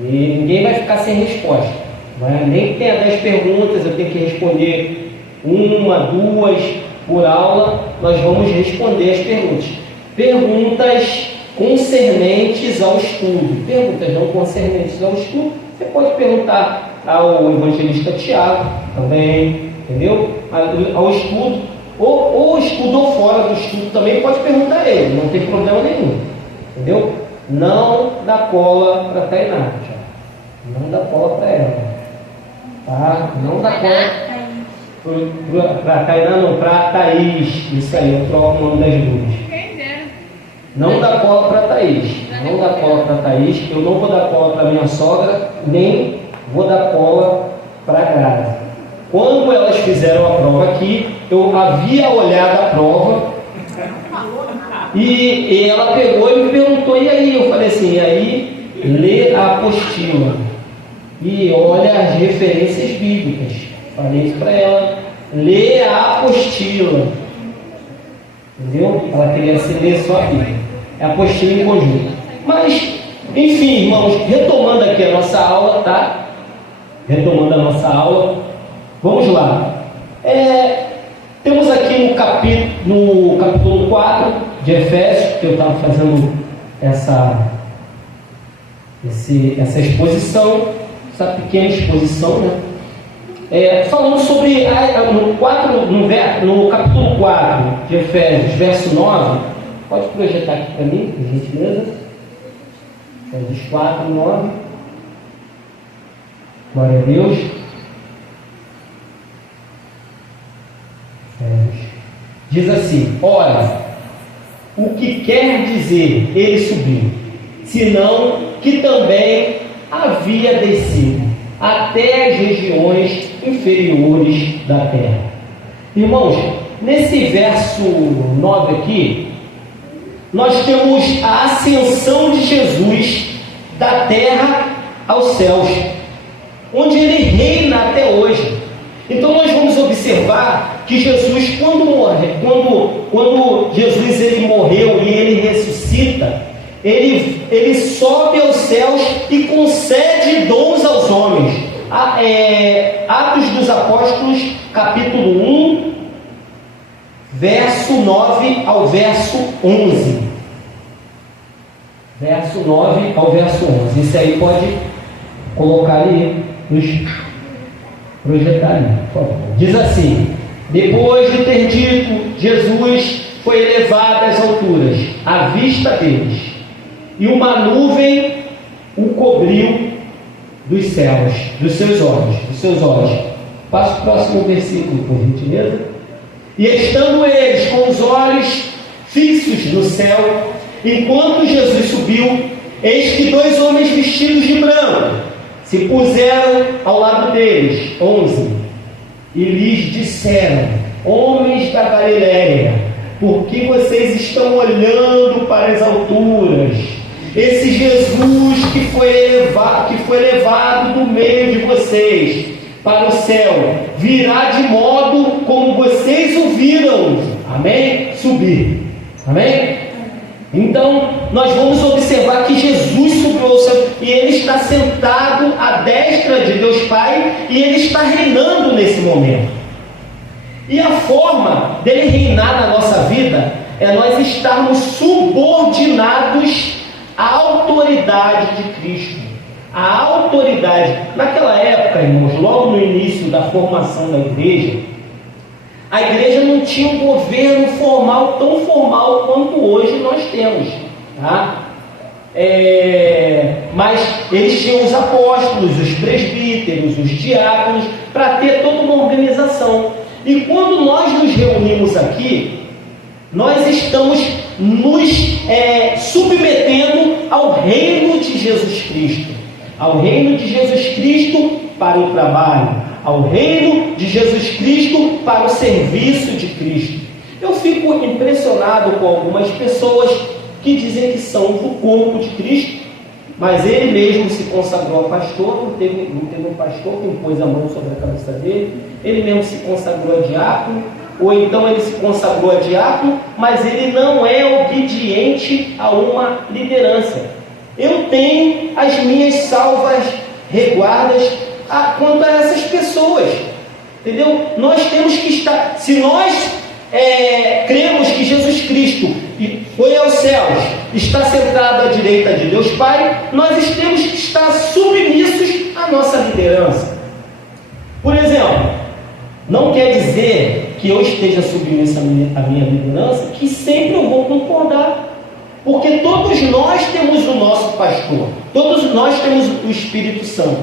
E ninguém vai ficar sem resposta, nem que tenha 10 perguntas, eu tenho que responder 1, 2 por aula. Nós vamos responder as perguntas. Perguntas concernentes ao estudo. Perguntas não concernentes ao estudo, você pode perguntar ao evangelista Tiago também, entendeu? Ao estudo, ou estudo ou fora do estudo também, pode perguntar a ele, não tem problema nenhum, entendeu? Não dá cola para Tainá, não dá cola para ela, tá? Não dá cola para Tainá, não, para Thaís. Isso aí, eu troco o nome das duas. Não dá cola para Thaís, não dá cola para Thaís. Eu não vou dar cola para minha sogra, nem vou dar cola para a Grazi. Quando elas fizeram a prova aqui, eu havia olhado a prova e ela pegou e me perguntou: e aí? Eu falei assim: e aí, lê a apostila e olha as referências bíblicas. Falei isso para ela: lê a apostila. Entendeu? Ela queria se ler só a Bíblia, a apostila em conjunto. Mas, enfim, irmãos, retomando aqui a nossa aula, tá? Retomando a nossa aula, vamos lá. Temos aqui no capítulo 4 de Efésios, que eu estava fazendo essa exposição, essa pequena exposição, né? Falando sobre no capítulo 4 de Efésios, verso 9. Pode projetar aqui para mim, por gentileza. Efésios 4, 9. Glória a Deus. Diz assim: ora, o que quer dizer ele subiu, senão que também havia descido até as regiões inferiores da terra. Irmãos, nesse verso 9 aqui, nós temos a ascensão de Jesus da terra aos céus, onde ele reina até hoje. Então nós vamos observar que Jesus, quando Jesus ele morreu e ele ressuscita, ele sobe aos céus e concede dons aos homens. Atos dos Apóstolos, capítulo 1, verso 9 ao verso 11. Verso 9 ao verso 11. Isso aí pode colocar aí, projetar ali, por favor. Diz assim: depois de ter dito, Jesus foi elevado às alturas, à vista deles, e uma nuvem o cobriu dos céus, dos seus olhos. Passa o próximo versículo, por gentileza. E estando eles com os olhos fixos no céu, enquanto Jesus subiu, eis que 2 homens vestidos de branco se se puseram ao lado deles, 11, e lhes disseram: homens da Galileia, por que vocês estão olhando para as alturas? Esse Jesus que foi levado do meio de vocês para o céu, virá de modo como vocês o viram, amém? Subir, amém? Então, nós vamos observar que Jesus subiu ao céu e Ele está sentado à destra de Deus Pai e Ele está reinando nesse momento. E a forma dele reinar na nossa vida é nós estarmos subordinados à autoridade de Cristo. A autoridade. Naquela época, irmãos, logo no início da formação da igreja, a igreja não tinha um governo formal, tão formal quanto hoje nós temos, tá? Mas eles tinham os apóstolos, os presbíteros, os diáconos, para ter toda uma organização. E quando nós nos reunimos aqui, nós estamos nos submetendo ao reino de Jesus Cristo, ao reino de Jesus Cristo para o trabalho, ao reino de Jesus Cristo para o serviço de Cristo. Eu fico impressionado com algumas pessoas que dizem que são do corpo de Cristo, mas ele mesmo se consagrou a pastor, não teve um pastor que impôs a mão sobre a cabeça dele, ele mesmo se consagrou a diácono, ou então ele se consagrou a diácono, mas ele não é obediente a uma liderança. Eu tenho as minhas salvas reguardas quanto a essas pessoas, entendeu? Nós temos que estar, se nós cremos que Jesus Cristo foi aos céus, está sentado à direita de Deus Pai, nós temos que estar submissos à nossa liderança. Por exemplo, não quer dizer que eu esteja submisso à minha liderança, que sempre eu vou concordar, porque todos nós temos o nosso pastor, todos nós temos o Espírito Santo,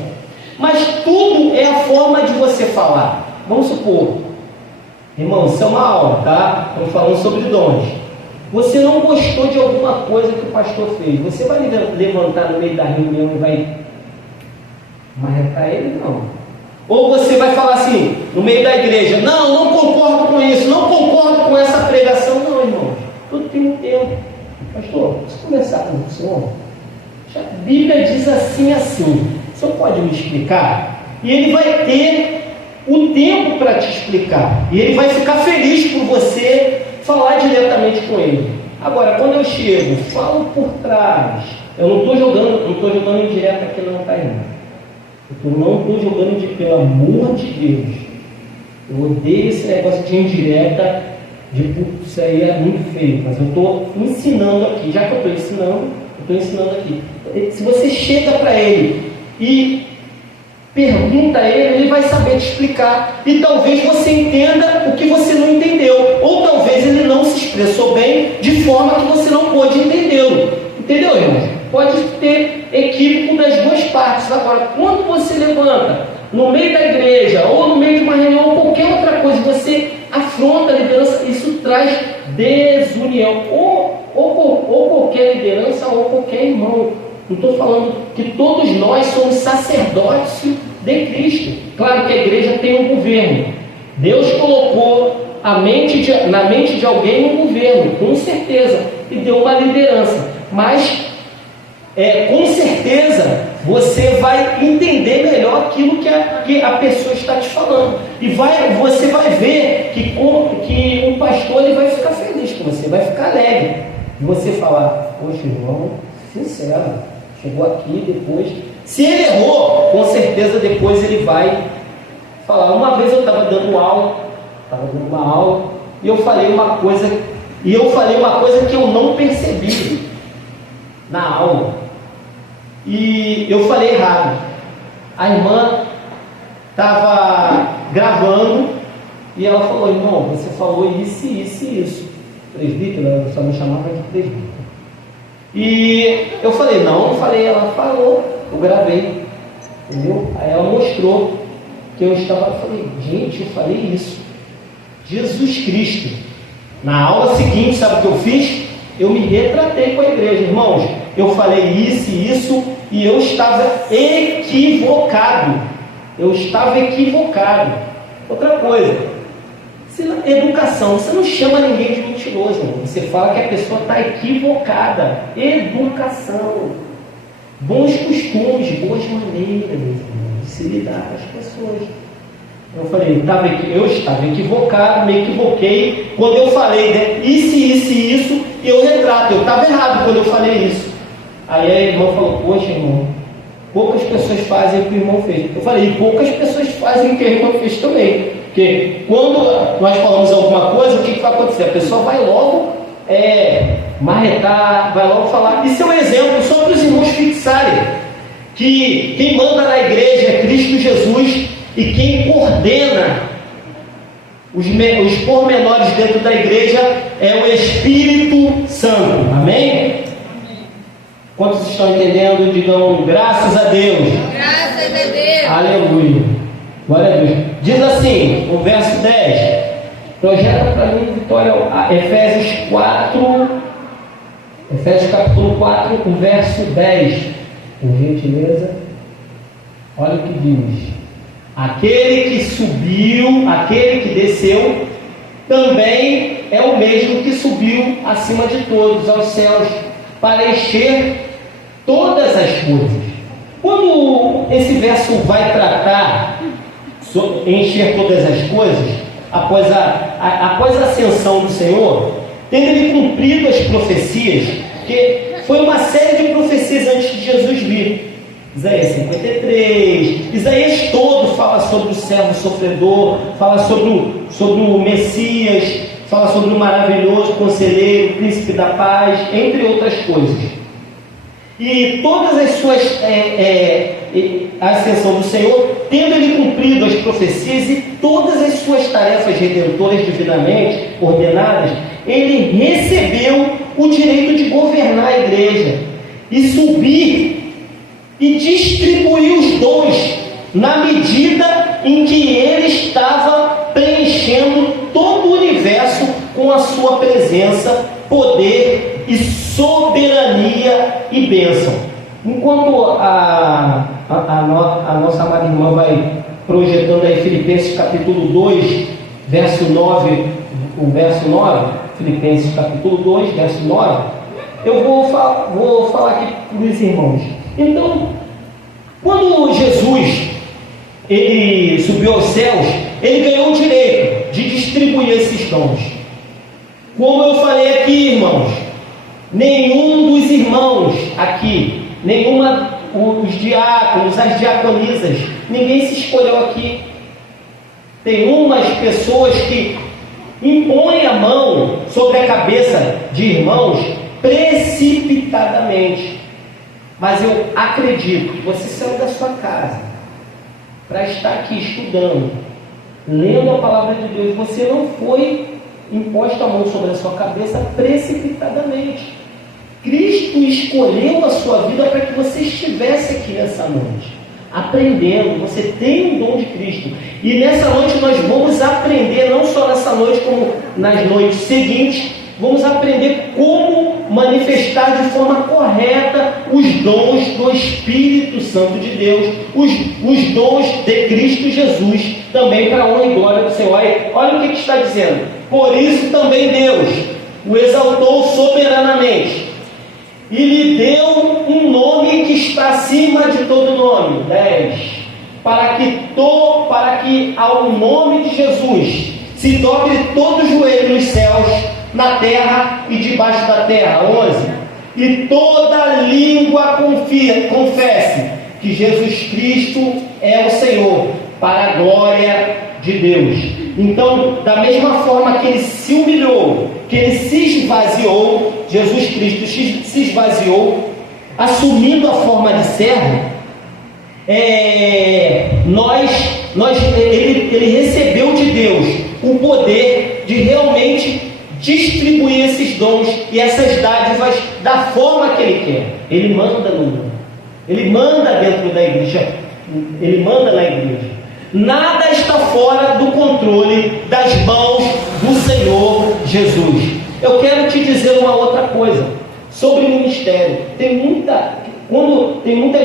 mas tudo é a forma de você falar. Vamos supor, irmão, isso é uma aula, tá? Estamos falando sobre dons. Você não gostou de alguma coisa que o pastor fez, você vai levantar no meio da reunião e vai marretar ele? Não. Ou você vai falar assim, no meio da igreja: não concordo com isso, não concordo com essa pregação. Não, irmão, tudo tem um tempo. Pastor, preciso conversar com o senhor. A Bíblia diz assim, assim. O senhor pode me explicar? E ele vai ter o tempo para te explicar. E ele vai ficar feliz por você falar diretamente com ele. Agora, quando eu chego, falo por trás. Eu não estou jogando indireto aqui não, tá, irmão? Eu não estou jogando pelo amor de Deus. Eu odeio esse negócio de indireta, isso aí é muito feio, mas eu estou ensinando aqui. Já que eu estou ensinando aqui. Se você chega para ele e pergunta a ele, ele vai saber te explicar. E talvez você entenda o que você não entendeu. Ou talvez ele não se expressou bem de forma que você não pôde entendê-lo. Entendeu, irmão? Pode ter equívoco das duas partes. Agora, quando você levanta no meio da igreja, ou no meio de uma reunião, ou qualquer outra coisa, você afronta a liderança, isso traz desunião. Ou qualquer liderança, ou qualquer irmão. Não estou falando que todos nós somos sacerdotes de Cristo. Claro que a igreja tem um governo. Deus colocou na mente de alguém um governo, com certeza, e deu uma liderança. Mas, com certeza, você vai entender melhor aquilo que a pessoa está te falando. E você vai ver que um pastor ele vai ficar feliz com você, vai ficar alegre. E você falar: poxa, irmão, sincero, chegou aqui, depois... Se ele errou, com certeza depois ele vai falar. Uma vez eu estava dando uma aula, e eu falei uma coisa que eu não percebi na aula. E eu falei errado. A irmã estava gravando e ela falou: irmão, você falou isso, isso e isso. Presbítero, ela só me chamava de presbítero. E eu falei: não falei. Ela falou, eu gravei, entendeu? Aí ela mostrou que eu estava. Eu falei: gente, eu falei isso. Jesus Cristo. Na aula seguinte, sabe o que eu fiz? Eu me retratei com a igreja. Irmãos, eu falei isso e isso, e eu estava equivocado. Outra coisa, educação, você não chama ninguém de mentiroso, irmão. Você fala que a pessoa está equivocada. Educação, bons costumes, boas maneiras, irmão, de se lidar com as pessoas. Eu falei, eu estava equivocado, me equivoquei quando eu falei, né, isso, e eu retrato, eu estava errado quando eu falei isso. Aí a irmã falou, poxa, irmão, poucas pessoas fazem o que o irmão fez. Eu falei, poucas pessoas fazem o que a irmã fez também. Porque quando nós falamos alguma coisa, o que vai acontecer? A pessoa vai logo marretar, vai logo falar. Isso é um exemplo só para os irmãos fixarem que quem manda na igreja é Cristo Jesus, e quem coordena os pormenores dentro da igreja é o Espírito Santo. Amém? Quantos estão entendendo? Digam graças a Deus. Graças a Deus. Aleluia. Glória a Deus. Diz assim, o verso 10. Projeta para mim, Vitória, Efésios 4. Efésios capítulo 4, o verso 10. Por gentileza. Olha o que diz. Aquele que subiu, aquele que desceu, também é o mesmo que subiu acima de todos, aos céus, para encher todas as coisas. Quando esse verso vai tratar encher todas as coisas, após a ascensão do Senhor, tendo ele cumprido as profecias, que foi uma série de profecias antes de Jesus vir. Isaías 53, Isaías todo fala sobre o servo sofredor, fala sobre o Messias, fala sobre o maravilhoso conselheiro, príncipe da paz, entre outras coisas. E todas as suas a ascensão do Senhor, tendo ele cumprido as profecias e todas as suas tarefas redentoras divinamente ordenadas, ele recebeu o direito de governar a igreja e subir e distribuir os dons na medida em que ele estava preenchendo todo o universo com a sua presença, poder e soberania e bênção. Enquanto a nossa amada irmã vai projetando aí Filipenses capítulo 2, verso 9, o verso 9, Filipenses capítulo 2, verso 9, eu vou falar aqui para os irmãos. Então, quando Jesus ele subiu aos céus, ele ganhou o direito de distribuir esses dons. Como eu falei aqui, irmãos, nenhum dos irmãos aqui, os diáconos, as diaconisas, ninguém se escolheu aqui. Tem umas pessoas que impõem a mão sobre a cabeça de irmãos precipitadamente. Mas eu acredito que você saiu da sua casa para estar aqui estudando, lendo a palavra de Deus. Você não foi imposto a mão sobre a sua cabeça precipitadamente. Cristo escolheu a sua vida para que você estivesse aqui nessa noite, aprendendo. Você tem um dom de Cristo. E nessa noite nós vamos aprender, não só nessa noite, como nas noites seguintes, vamos aprender como manifestar de forma correta os dons do Espírito Santo de Deus, os dons de Cristo Jesus, também para a honra e glória do Senhor. Olha o que está dizendo. Por isso também Deus o exaltou soberanamente e lhe deu um nome que está acima de todo nome. 10. Para que ao nome de Jesus se dobre todo o joelho nos céus, na terra e debaixo da terra. 11. E toda língua confesse que Jesus Cristo é o Senhor, para a glória de Deus. Então, da mesma forma que ele se humilhou, que ele se esvaziou, Jesus Cristo se esvaziou, assumindo a forma de servo, ele recebeu de Deus o poder de realmente distribuir esses dons e essas dádivas da forma que ele quer. Ele manda no mundo, ele manda dentro da igreja, ele manda na igreja. Nada está fora do controle das mãos do Senhor Jesus. Eu quero te dizer uma outra coisa. sobre o ministério. Tem muita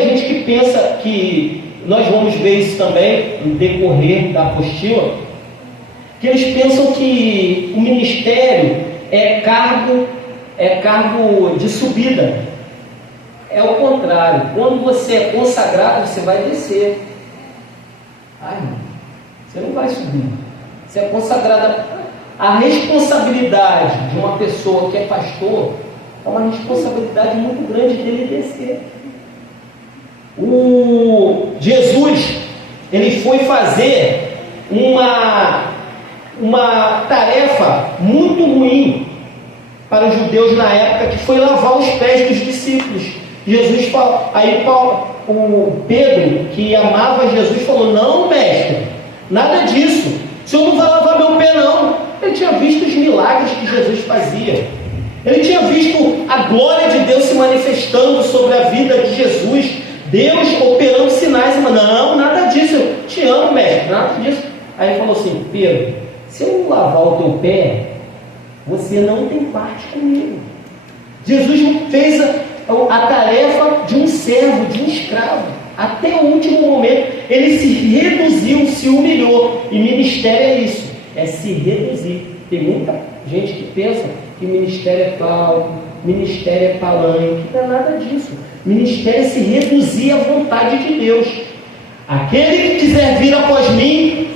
gente que pensa que, nós vamos ver isso também no decorrer da apostila, que eles pensam que o ministério é cargo de subida. É o contrário. Quando você é consagrado, você vai descer. Ai, você não vai subir. Você é consagrado. A responsabilidade de uma pessoa que é pastor é uma responsabilidade muito grande dele descer. O Jesus, ele foi fazer uma tarefa muito ruim para os judeus na época, que foi lavar os pés dos discípulos. Jesus fala, aí o Pedro, que amava Jesus, falou: não, mestre, nada disso, o senhor não vai lavar meu pé, não. Ele tinha visto os milagres que Jesus fazia, ele tinha visto a glória de Deus se manifestando sobre a vida de Jesus, Deus operando sinais, mas não, nada disso, eu te amo, mestre, nada disso. Aí ele falou assim: Pedro, se eu não lavar o teu pé, você não tem parte comigo. Jesus fez a tarefa de um servo, de um escravo, até o último momento. Ele se reduziu, se humilhou, e ministério é isso, é se reduzir. Tem muita gente que pensa que ministério é palco, ministério é palanque, não é nada disso. Ministério é se reduzir à vontade de Deus. Aquele que quiser vir após mim,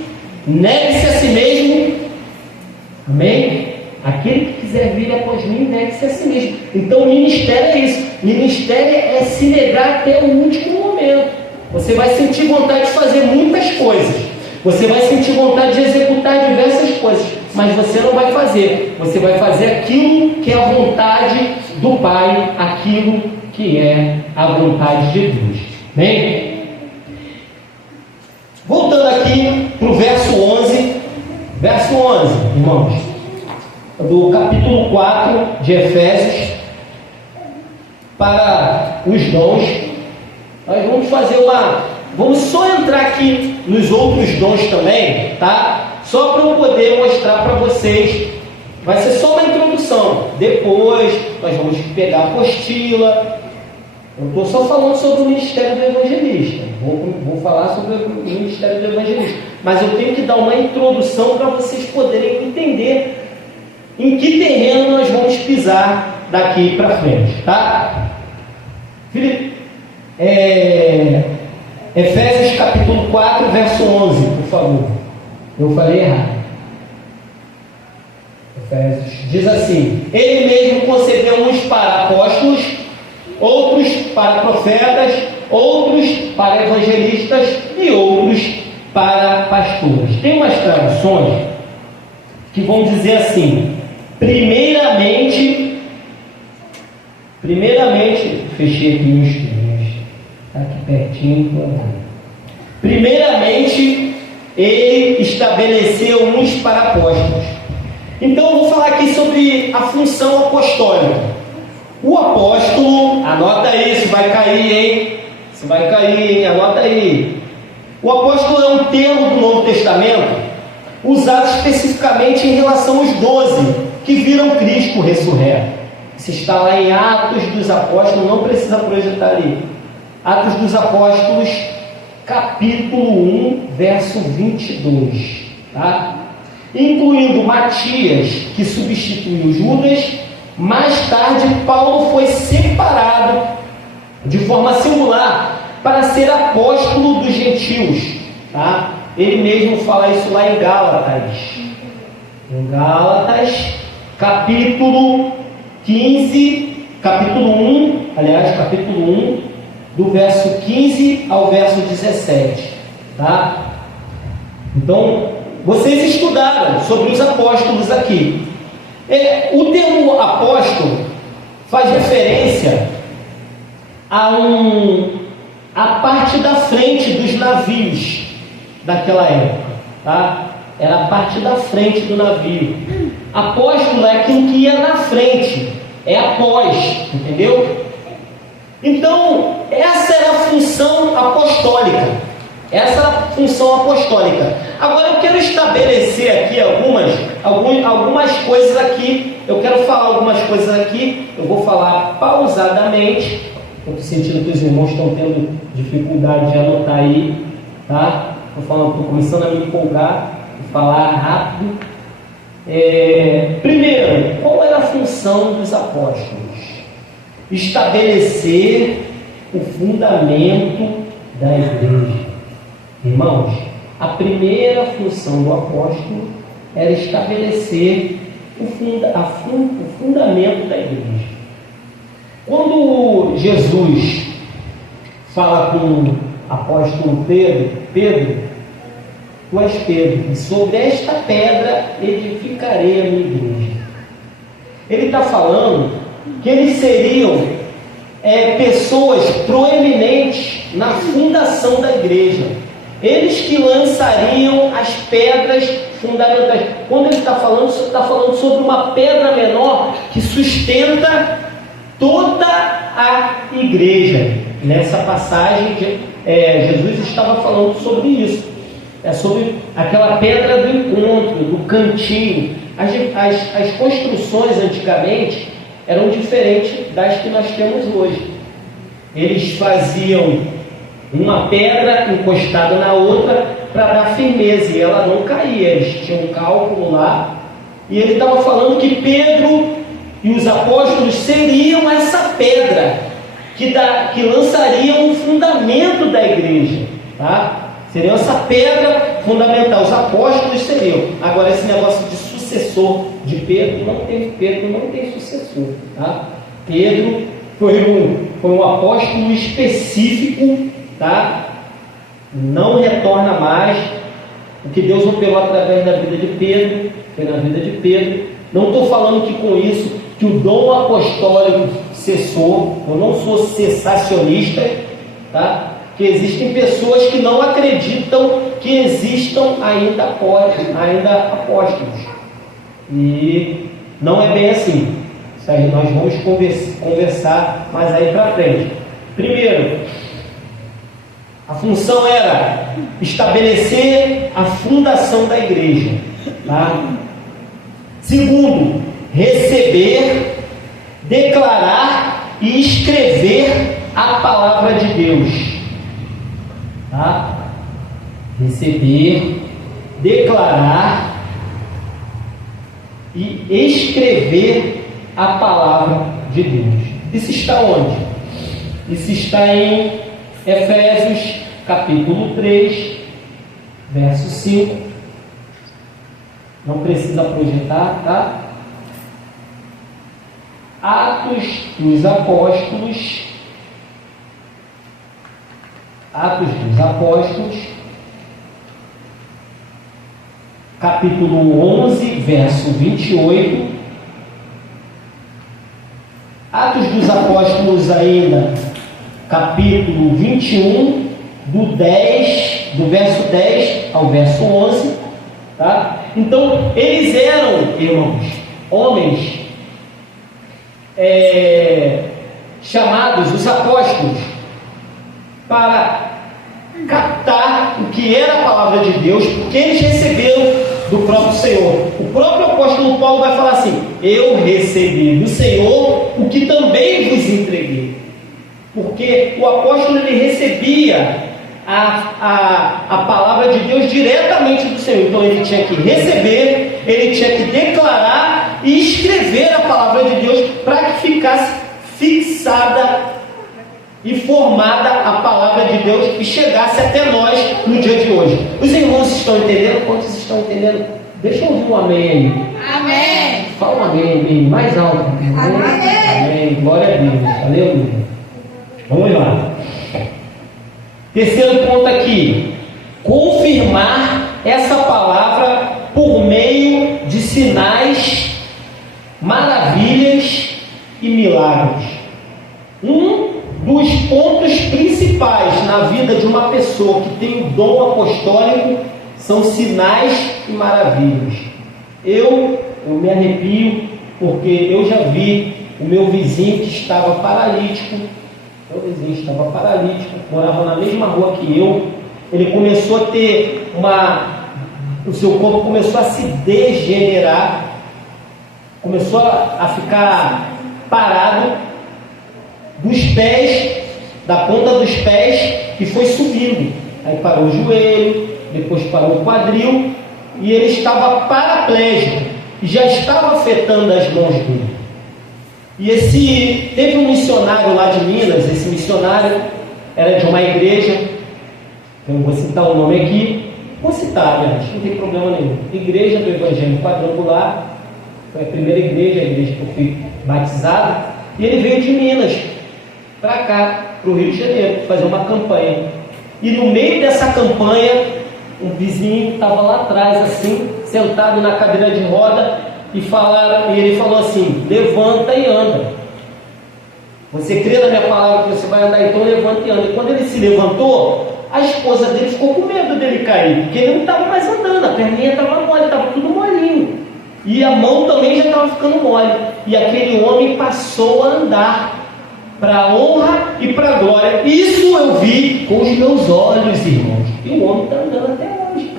negue-se a si mesmo. Amém? Aquele que quiser vir após mim, negue-se a si mesmo. Então o ministério é isso. Ministério é se negar até o último momento. Você vai sentir vontade de fazer muitas coisas, você vai sentir vontade de executar diversas coisas, mas você não vai fazer. Você vai fazer aquilo que é a vontade do Pai, aquilo que é a vontade de Deus. Bem? Voltando aqui para o verso 11, irmãos, do capítulo 4 de Efésios, para os dons. Nós vamos só entrar aqui nos outros dons também, tá? Só para eu poder mostrar para vocês. Vai ser só uma introdução. Depois nós vamos pegar a apostila. Eu estou só falando sobre o ministério do evangelista. Vou falar sobre o ministério do evangelista. Mas eu tenho que dar uma introdução para vocês poderem entender em que terreno nós vamos pisar daqui para frente, tá? Efésios capítulo 4, verso 11, por favor. Eu falei errado. Efésios diz assim: ele mesmo concedeu uns para apóstolos, outros para profetas, outros para evangelistas e outros para pastores. Tem umas traduções que vão dizer assim: primeiramente, fechei aqui meus termos, está aqui pertinho. Primeiramente, ele estabeleceu uns para apóstolos. Então eu vou falar aqui sobre a função apostólica. O apóstolo, anota isso, vai cair, hein? Isso vai cair, hein? Anota aí. O apóstolo é um termo do Novo Testamento usado especificamente em relação aos 12 que viram Cristo ressurreto. Isso está lá em Atos dos Apóstolos, não precisa projetar ali. Atos dos Apóstolos, capítulo 1, verso 22, tá? Incluindo Matias, que substituiu Judas. Mais tarde, Paulo foi separado de forma singular para ser apóstolo dos gentios, tá? Ele mesmo fala isso lá em Gálatas. Em Gálatas, capítulo 15, capítulo 1, do verso 15 ao verso 17, tá? Então, vocês estudaram sobre os apóstolos aqui. O termo apóstolo faz referência a parte da frente dos navios daquela época, tá? Era a parte da frente do navio. Apóstolo é aquilo que ia na frente, é após, entendeu? Então, essa era a função apostólica. Agora eu quero estabelecer aqui algumas coisas aqui eu quero falar algumas coisas aqui, eu vou falar pausadamente. Eu estou sentindo que os irmãos estão tendo dificuldade de anotar aí, tá? Estou começando a me empolgar, vou falar rápido. Primeiro, qual era a função dos apóstolos? Estabelecer o fundamento da igreja. Irmãos, a primeira função do apóstolo era estabelecer o fundamento da igreja. Quando Jesus fala com o apóstolo Pedro, tu és Pedro, e sobre esta pedra edificarei a minha igreja. Ele está falando que eles seriam pessoas proeminentes na fundação da igreja. Eles que lançariam as pedras fundamentais. Quando ele está falando sobre uma pedra menor que sustenta toda a igreja. Nessa passagem, Jesus estava falando sobre isso. Sobre aquela pedra do encontro, do cantinho. As construções antigamente eram diferentes das que nós temos hoje. Eles faziam uma pedra encostada na outra para dar firmeza, e ela não caía. Eles tinham um cálculo lá, e ele estava falando que Pedro e os apóstolos seriam essa pedra que lançariam o fundamento da igreja, tá? Seriam essa pedra fundamental. Os apóstolos seriam. Agora, esse negócio de sucessor de Pedro não tem sucessor, tá? Pedro foi um apóstolo específico, tá? Não retorna mais. O que Deus operou através da vida de Pedro foi na vida de Pedro. Não estou falando que com isso que o dom apostólico cessou. Eu não sou cessacionista, tá? Que existem pessoas que não acreditam que existam ainda apóstolos. E não é bem assim. Isso aí nós vamos conversar mais aí para frente. Primeiro, a função era estabelecer a fundação da igreja, tá? Segundo, receber, declarar e escrever a palavra de Deus, tá? Receber, declarar e escrever a palavra de Deus. Isso está onde? Isso está em Efésios capítulo 3, verso 5. Não precisa projetar, tá? Atos dos Apóstolos, capítulo 11, verso 28. Atos dos Apóstolos ainda, capítulo 21, do verso 10 ao verso 11, tá? Então, eles eram, irmãos, homens chamados os apóstolos para captar o que era a palavra de Deus, porque eles receberam do próprio Senhor. O próprio apóstolo Paulo vai falar assim: eu recebi do Senhor o que também vos entreguei. Porque o apóstolo ele recebia a palavra de Deus diretamente do Senhor. Então ele tinha que receber, ele tinha que declarar e escrever a palavra de Deus para que ficasse fixada e formada a palavra de Deus e chegasse até nós no dia de hoje. Os irmãos estão entendendo? Quantos estão entendendo? Deixa eu ouvir um amém aí. Amém. Fala um amém mais alto. Amém. Amém. Glória a Deus. Aleluia. Vamos lá. Terceiro ponto aqui: confirmar essa palavra por meio de sinais, maravilhas e milagres. Um dos pontos principais na vida de uma pessoa que tem o dom apostólico são sinais e maravilhas. Eu me arrepio porque eu já vi o meu vizinho que estava paralítico. Morava na mesma rua que eu. Ele começou a ter o seu corpo começou a se degenerar. começou a ficar parado dos pés, da ponta dos pés, e foi subindo. Aí parou o joelho, depois parou o quadril, e ele estava paraplégico, e já estava afetando as mãos dele. E teve um missionário lá de Minas, esse missionário era de uma igreja, eu não vou citar o nome aqui, vou citar, né? Não tem problema nenhum. Igreja do Evangelho Quadrangular, foi a primeira igreja que eu fui batizado, e ele veio de Minas para cá, para o Rio de Janeiro, fazer uma campanha. E no meio dessa campanha, um vizinho estava lá atrás, assim, sentado na cadeira de roda, e ele falou assim: levanta e anda. Você crê na minha palavra que você vai andar, então levanta e anda. E quando ele se levantou, a esposa dele ficou com medo dele cair, porque ele não estava mais andando, a perninha estava mole, estava tudo molinho. E a mão também já estava ficando mole. E aquele homem passou a andar para a honra e para a glória. Isso eu vi com os meus olhos, irmãos. E o homem está andando até hoje.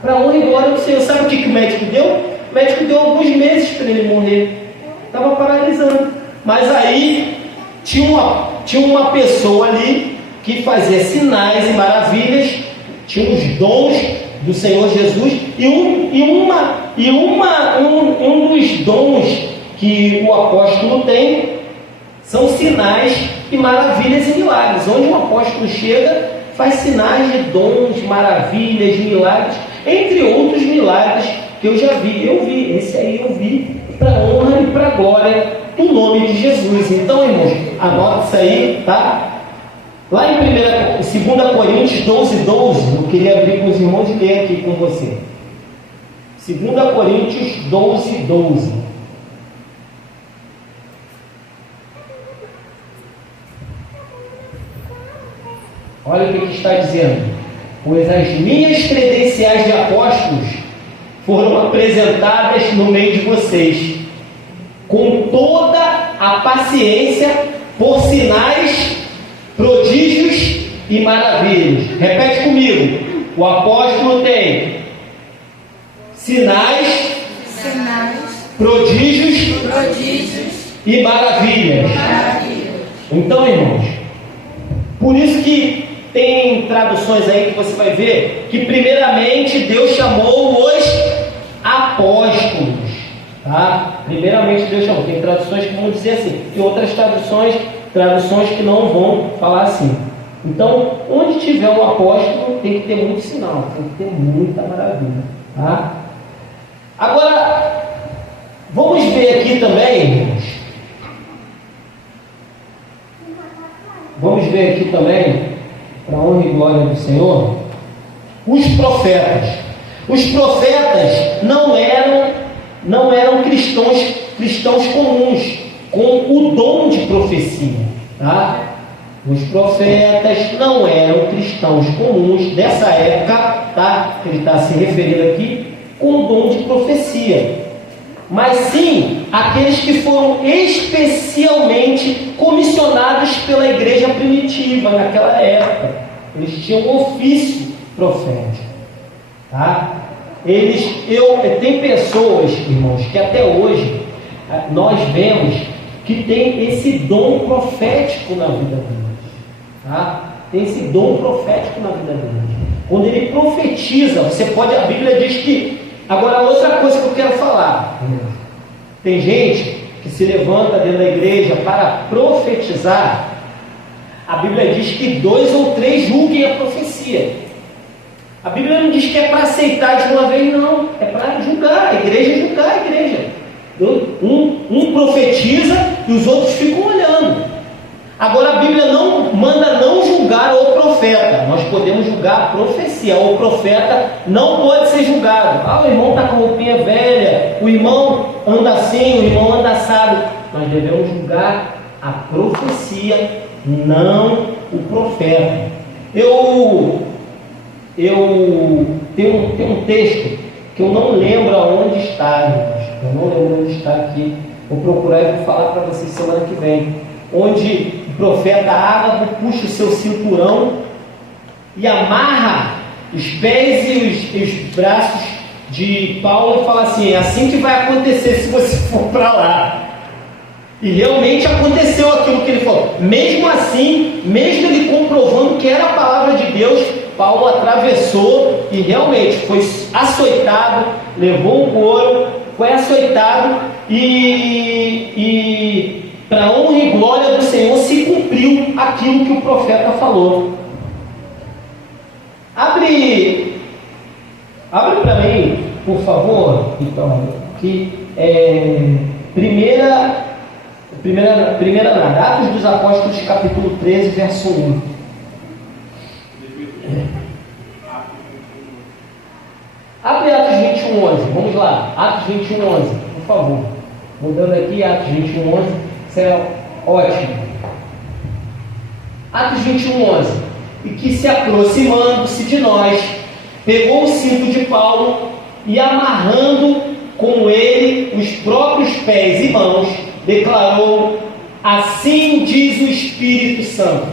Para a honra e glória do Senhor. Sabe o que o médico deu? O médico deu alguns meses para ele morrer. Estava paralisando. Mas aí tinha uma pessoa ali que fazia sinais e maravilhas, tinha os dons do Senhor Jesus, e um dos dons que o apóstolo tem são sinais e maravilhas e milagres. Onde um apóstolo chega, faz sinais de dons, maravilhas, milagres, entre outros milagres que eu já vi. Esse aí eu vi para a honra e para a glória do nome de Jesus. Então, irmãos, anota isso aí, tá? Lá em 2 Coríntios 12:12, eu queria abrir com os irmãos e ler aqui com você. 2 Coríntios 12:12. Olha o que está dizendo: pois as minhas credenciais de apóstolos foram apresentadas no meio de vocês, com toda a paciência, por sinais, prodígios e maravilhas. Repete comigo: o apóstolo tem sinais, prodígios e maravilhas. Então, irmãos, por isso que tem traduções aí que você vai ver que primeiramente Deus chamou os apóstolos, tá? Primeiramente Deus chamou. Tem traduções que vão dizer assim, e outras traduções que não vão falar assim. Então, onde tiver um apóstolo, tem que ter muito sinal, tem que ter muita maravilha, tá? Agora, vamos ver aqui também, irmãos. Vamos ver aqui também, para a honra e glória do Senhor, os profetas. Os profetas não eram cristãos comuns, com o dom de profecia, tá? Os profetas não eram cristãos comuns dessa época, tá? Ele está se referindo aqui, com o dom de profecia, mas sim aqueles que foram especialmente comissionados pela igreja primitiva naquela época. Eles tinham um ofício profético, tá? Tem pessoas, irmãos, que até hoje nós vemos que tem esse dom profético na vida deles, tá? Tem esse dom profético na vida deles. Quando ele profetiza, a Bíblia diz que... Agora, outra coisa que eu quero falar, tem gente que se levanta dentro da igreja para profetizar. A Bíblia diz que 2 ou 3 julguem a profecia. A Bíblia não diz que é para aceitar de uma vez, não. É para julgar a igreja, Um profetiza e os outros ficam olhando. Agora a Bíblia não manda não julgar o profeta. Nós podemos julgar a profecia. O profeta não pode ser julgado. O irmão está com roupinha velha, o irmão anda assim, o irmão anda assado. Nós devemos julgar a profecia, não o profeta. Eu tenho um texto que eu não lembro aonde está, irmãos. Eu não lembro onde está aqui. Vou procurar e vou falar para vocês semana que vem. Onde o profeta Ágabo puxa o seu cinturão e amarra os pés e os braços de Paulo e fala assim: é assim que vai acontecer se você for para lá. E realmente aconteceu aquilo que ele falou. Mesmo assim, mesmo ele comprovando que era a palavra de Deus, Paulo atravessou e realmente foi açoitado, levou um couro, foi açoitado e para honra e glória do Senhor se cumpriu aquilo que o profeta falou. Abre para mim, por favor, então, que primeira Atos dos Apóstolos, capítulo 13, verso 1. Abre Atos 21, 11. Vamos lá. Atos 21, 11. Por favor. Mudando aqui, Atos 21, 11. Isso é ótimo. Atos 21, 11. E que se aproximando-se de nós, pegou o cinto de Paulo e amarrando com ele os próprios pés e mãos, declarou: assim diz o Espírito Santo,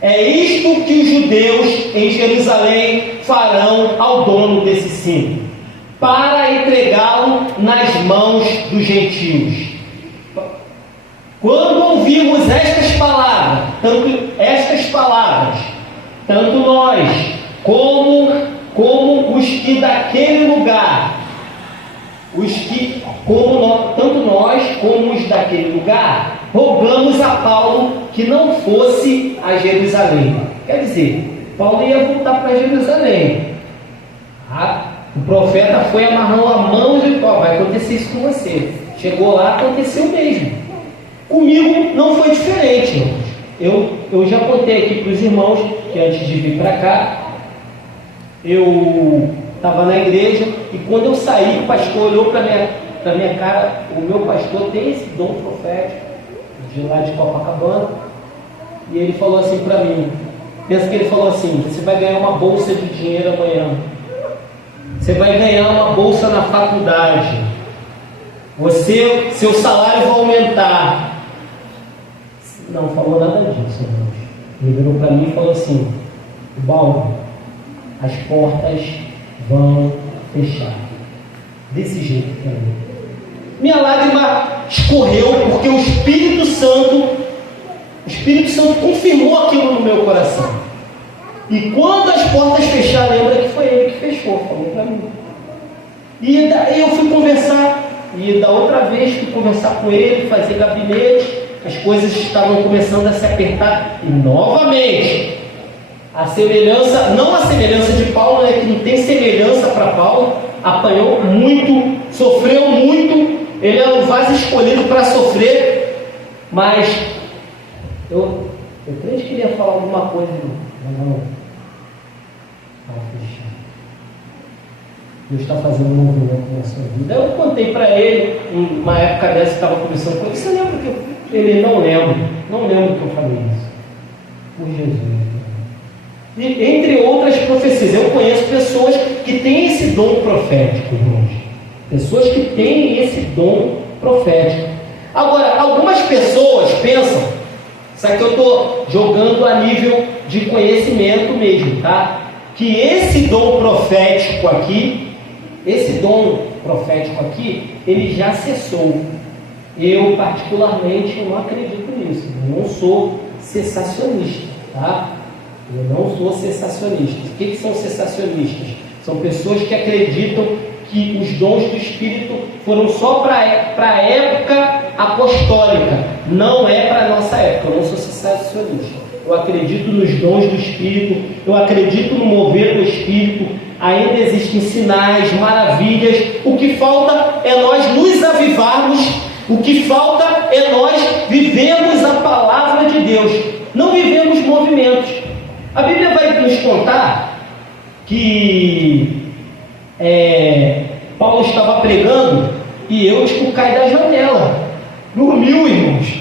é isto que os judeus em Jerusalém farão ao dono desse cinto, para entregá-lo nas mãos dos gentios. Quando ouvimos estas palavras, tanto nós como os que daquele lugar, tanto nós como os daquele lugar, rogamos a Paulo que não fosse a Jerusalém. Quer dizer, Paulo ia voltar para Jerusalém. O profeta foi amarrando a mão de Paulo: vai acontecer isso com você. Chegou lá, aconteceu mesmo. Comigo não foi diferente, irmãos. Eu já contei aqui para os irmãos que antes de vir para cá, eu estava na igreja e quando eu saí, o pastor olhou para minha cara. O meu pastor tem esse dom profético de lá de Copacabana, e ele falou assim para mim, pensa que ele falou assim: você vai ganhar uma bolsa de dinheiro amanhã, você vai ganhar uma bolsa na faculdade, seu salário vai aumentar. Não falou nada disso, irmãos. Ele virou para mim e falou assim: Baldo, as portas vão fechar. Desse jeito para mim. Minha lágrima escorreu porque o Espírito Santo confirmou aquilo no meu coração. E quando as portas fecharam, lembra que foi ele que fechou, falou para mim. E daí eu fui conversar, e da outra vez fui conversar com ele, fazer gabinete, as coisas estavam começando a se apertar, e novamente, não a semelhança de Paulo, né, que não tem semelhança para Paulo, apanhou muito, sofreu muito, ele era o vaso escolhido para sofrer, mas eu creio que ele ia falar alguma coisa, mas não. Deus está fazendo um movimento na sua vida. Eu contei para ele, uma época dessa, estava conversando com ele: você lembra que ele não lembra que eu falei isso, por Jesus. E, entre outras profecias, eu conheço pessoas que têm esse dom profético, irmãos. Pessoas que têm esse dom profético. Agora, algumas pessoas pensam, isso aqui eu estou jogando a nível de conhecimento mesmo, tá? Que esse dom profético aqui, ele já cessou. Eu, particularmente, não acredito nisso. Eu não sou cessacionista, tá? Eu não sou cessacionista. O que são cessacionistas? São pessoas que acreditam que os dons do Espírito foram só para a época apostólica. Não é para a nossa época. Eu não sou cessacionista. Eu acredito nos dons do Espírito. Eu acredito no mover do Espírito. Ainda existem sinais, maravilhas. O que falta é nós nos avivarmos. O que falta é nós vivermos a palavra de Deus. Não vivemos movimentos. A Bíblia vai nos contar que Paulo estava pregando e Eutico cai da janela. Dormiu, irmãos.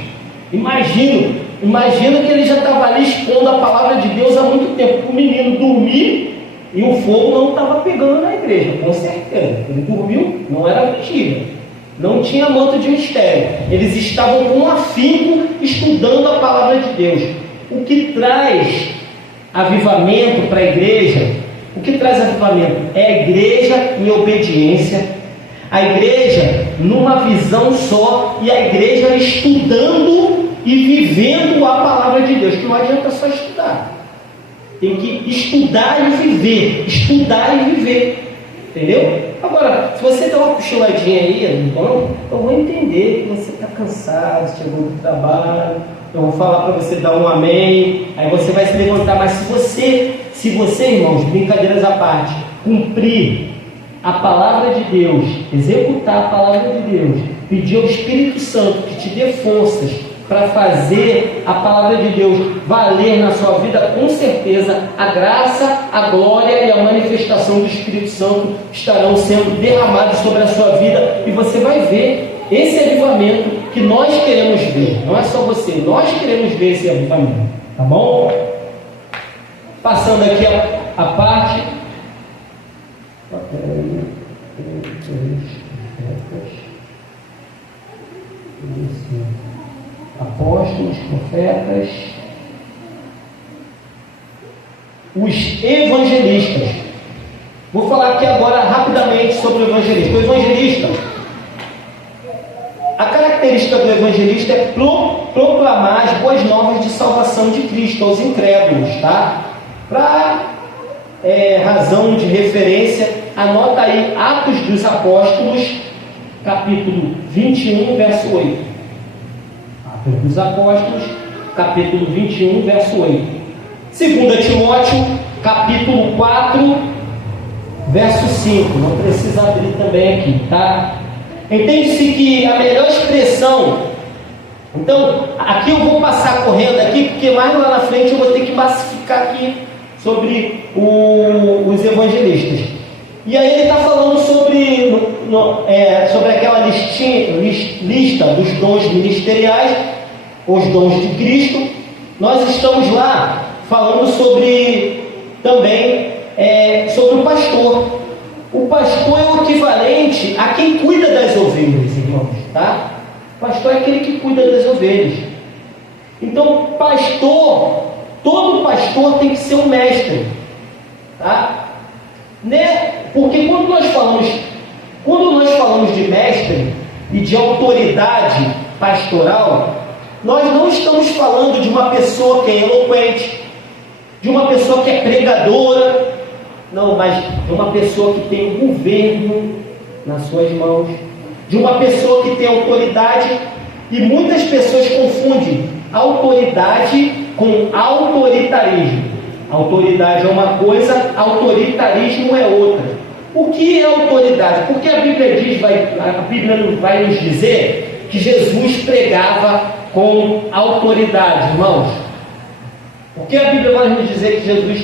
Imagina que ele já estava ali expondo a palavra de Deus há muito tempo. O menino dormir e o fogo não estava pegando na igreja, com certeza. Ele dormiu, não era mentira. Não tinha manto de mistério. Eles estavam com afinco estudando a palavra de Deus. O que traz avivamento para a igreja O que traz avivamento? É a igreja em obediência, a igreja numa visão só, e a igreja estudando e vivendo a palavra de Deus, que não adianta só estudar. Tem que estudar e viver, estudar e viver, entendeu? Agora, se você der uma cochiladinha aí, então, eu vou entender que você está cansado, chegou do trabalho, eu vou falar para você dar um amém, aí você vai se levantar, mas se você, irmãos, brincadeiras à parte, cumprir a palavra de Deus, executar a palavra de Deus, pedir ao Espírito Santo que te dê forças para fazer a palavra de Deus valer na sua vida, com certeza a graça, a glória e a manifestação do Espírito Santo estarão sendo derramados sobre a sua vida, e você vai ver esse avivamento que nós queremos ver. Não é só você, nós queremos ver esse avivamento, tá bom? Passando aqui a parte. Apóstolos, profetas, os evangelistas. Vou falar aqui agora rapidamente sobre o evangelista. O evangelista, a característica do evangelista é proclamar as boas novas de salvação de Cristo aos incrédulos, tá? Para razão de referência, anota aí Atos dos Apóstolos, capítulo 21, verso 8. Dos Apóstolos, capítulo 21, verso 8. 2 Timóteo, capítulo 4, verso 5. Não precisa abrir também aqui, tá? Entende-se que a melhor expressão... Então, aqui eu vou passar correndo aqui, porque mais lá na frente eu vou ter que massificar aqui sobre os evangelistas. E aí ele está falando sobre aquela lista dos dons ministeriais, os dons de Cristo. Nós estamos lá falando sobre também sobre o pastor. O pastor é o equivalente a quem cuida das ovelhas, irmãos, tá? O pastor é aquele que cuida das ovelhas. Então, pastor, todo pastor tem que ser um mestre, tá? Né? Porque quando nós falamos de mestre e de autoridade pastoral, nós não estamos falando de uma pessoa que é eloquente, de uma pessoa que é pregadora, não, mas de uma pessoa que tem o governo nas suas mãos, de uma pessoa que tem autoridade. E muitas pessoas confundem autoridade com autoritarismo. Autoridade é uma coisa, autoritarismo é outra. O que é autoridade? Porque a Bíblia não vai nos dizer que Jesus pregava com autoridade, irmãos. Por que a Bíblia vai nos dizer que Jesus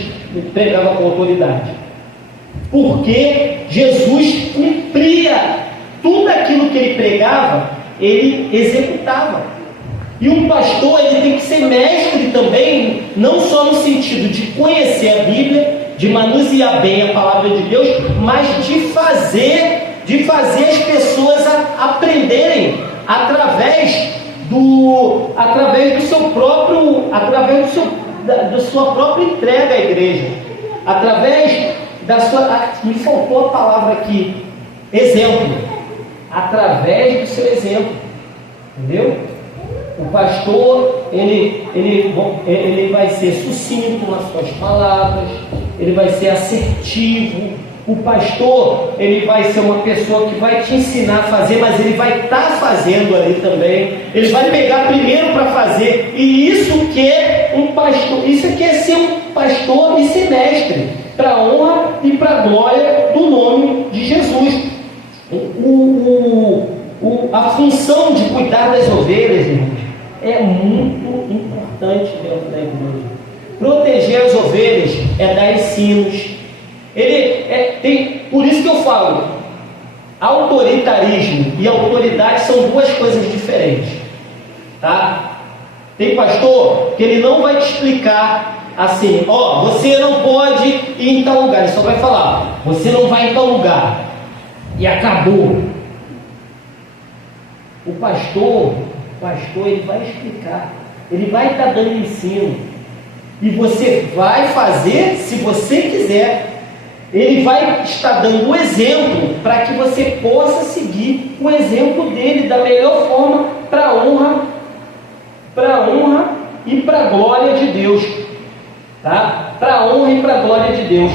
pregava com autoridade? Porque Jesus cumpria tudo aquilo que ele pregava, ele executava. E um pastor, ele tem que ser mestre também, não só no sentido de conhecer a Bíblia, de manusear bem a palavra de Deus, mas de fazer as pessoas aprenderem através da sua própria entrega à igreja, através da sua... me faltou a palavra aqui, exemplo, através do seu exemplo, entendeu? O pastor, ele vai ser sucinto nas suas palavras, ele vai ser assertivo. O pastor, ele vai ser uma pessoa que vai te ensinar a fazer, mas ele vai estar fazendo ali também. Ele vai pegar primeiro para fazer. E isso que é um pastor, isso que é ser um pastor e ser mestre, para a honra e para a glória do nome de Jesus. A função de cuidar das ovelhas, irmãos, é muito importante dentro da igreja. Proteger as ovelhas é dar ensinos. Por isso que eu falo, autoritarismo e autoridade são duas coisas diferentes, tá? Tem pastor que ele não vai te explicar assim, você não pode ir em tal lugar. Ele só vai falar, você não vai em tal lugar, e acabou. O pastor, ele vai explicar, ele vai estar dando ensino, e você vai fazer se você quiser. Ele vai estar dando o exemplo para que você possa seguir o exemplo dele da melhor forma para a honra e para a glória de Deus, tá? Para a honra e para a glória de Deus.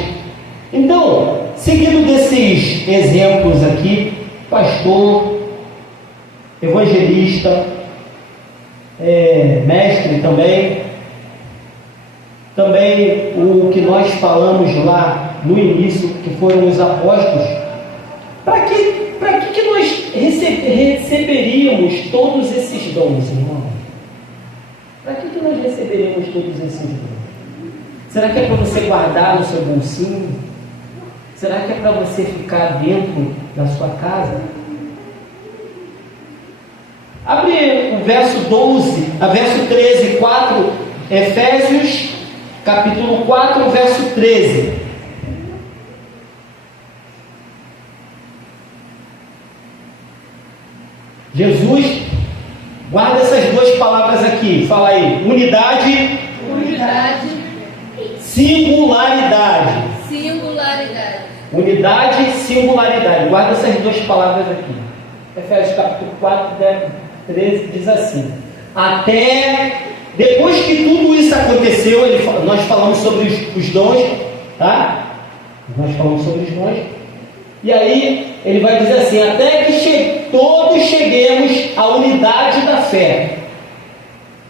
Então, seguindo desses exemplos aqui, pastor, evangelista, mestre também o que nós falamos lá no início, que foram os apóstolos. Para que nós receberíamos todos esses dons, irmão? Para que nós receberíamos todos esses dons? Será que é para você guardar no seu bolsinho? Será que é para você ficar dentro da sua casa? Abre o verso 12, a verso 13, 4, Efésios, capítulo 4, verso 13. Jesus, guarda essas duas palavras aqui, fala aí, unidade, singularidade. Unidade e singularidade, guarda essas duas palavras aqui. Efésios capítulo 4, 13 diz assim: até depois que tudo isso aconteceu, nós falamos sobre os dons, tá? Nós falamos sobre os dons. E aí ele vai dizer assim: até que todos cheguemos à unidade da fé.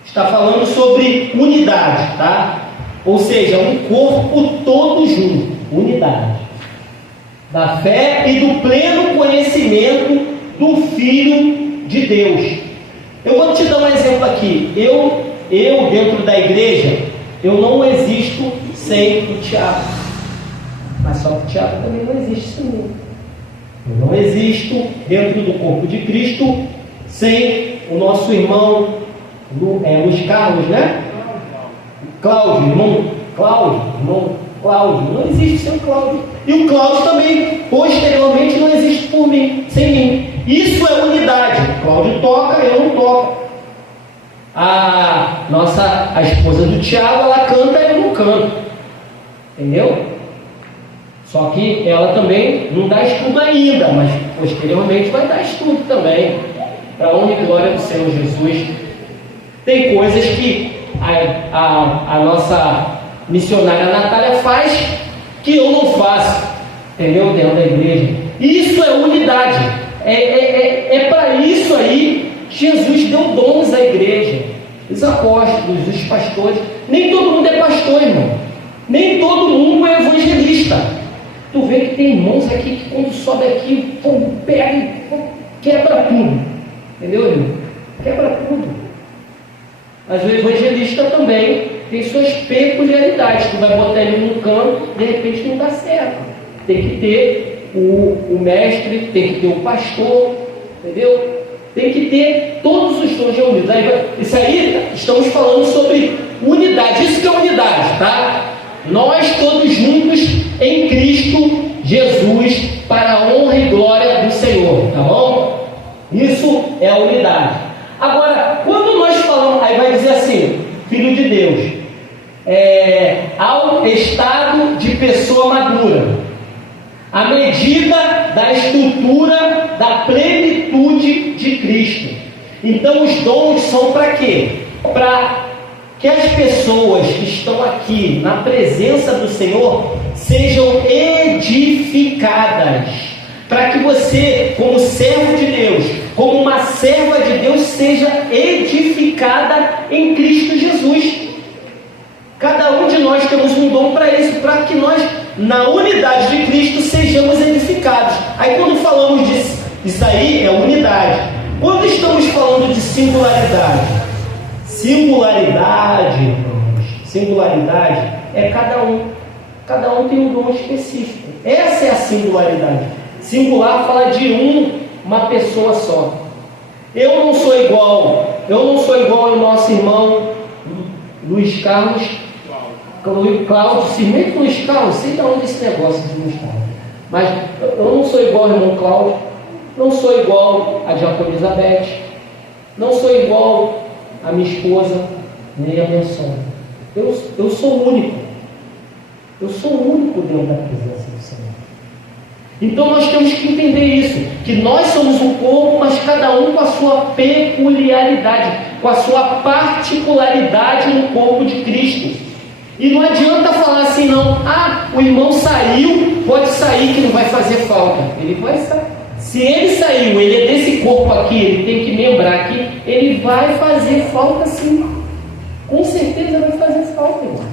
Está falando sobre unidade, tá? Ou seja, um corpo todo junto, unidade da fé e do pleno conhecimento do Filho de Deus. Eu vou te dar um exemplo aqui. Eu dentro da igreja, eu não existo sem o Tiago. Mas só que o Tiago também não existe sem mim. Eu não existo dentro do corpo de Cristo sem o nosso irmão Luiz Carlos, né? Cláudio, irmão Cláudio. Não existe sem o Cláudio. E o Cláudio também, posteriormente, não existe sem mim. Isso é unidade. O Cláudio toca, eu não toco. A esposa do Tiago, ela canta, eu não canto. Entendeu? Só que ela também não dá estudo ainda, mas posteriormente vai dar estudo também. Para a honra e glória do Senhor Jesus. Tem coisas que a nossa missionária Natália faz que eu não faço, entendeu? Dentro da igreja. Isso é unidade. É para isso aí Jesus deu dons à igreja, os apóstolos, os pastores. Nem todo mundo é pastor, irmão. Nem todo mundo é evangelista. Tu vê que tem irmãos aqui que quando sobe aqui, pega e quebra tudo. Entendeu, irmão? Quebra tudo. Mas o evangelista também tem suas peculiaridades. Tu vai botar ele num canto, de repente não dá certo. Tem que ter o mestre, tem que ter o pastor, entendeu? Tem que ter todos os dons reunidos. Isso aí, estamos falando sobre unidade. Isso que é unidade, tá? Nós todos juntos em Cristo Jesus, para a honra e glória do Senhor, tá bom? Isso é a unidade. Agora, quando nós falamos, aí vai dizer assim, Filho de Deus, ao estado de pessoa madura, à medida da estrutura da plenitude de Cristo. Então os dons são para quê? Para que as pessoas que estão aqui na presença do Senhor sejam edificadas, para que você, como servo de Deus, como uma serva de Deus, seja edificada em Cristo Jesus. Cada um de nós temos um dom para isso, para que nós, na unidade de Cristo, sejamos edificados. Aí quando falamos disso, isso aí é unidade. Quando estamos falando de singularidade, singularidade é cada um tem um dom específico. Essa é a singularidade. Singular fala de uma pessoa só. Eu não sou igual ao nosso irmão Luiz Carlos, Cláudio, Cimento Luiz Carlos, sei de onde esse negócio de Luiz Carlos. Mas eu não sou igual ao irmão Cláudio, não sou igual a diácono Elizabeth, não sou igual a minha esposa, nem a minha sogra. Eu sou único. Eu sou único dentro da presença do Senhor. Senhor. Então nós temos que entender isso, que nós somos um corpo, mas cada um com a sua peculiaridade, com a sua particularidade no corpo de Cristo. E não adianta falar assim não, o irmão saiu, pode sair que não vai fazer falta. Ele vai sair. Se ele saiu, ele é desse corpo aqui, ele tem que lembrar que ele vai fazer falta sim. Com certeza vai fazer falta, irmão.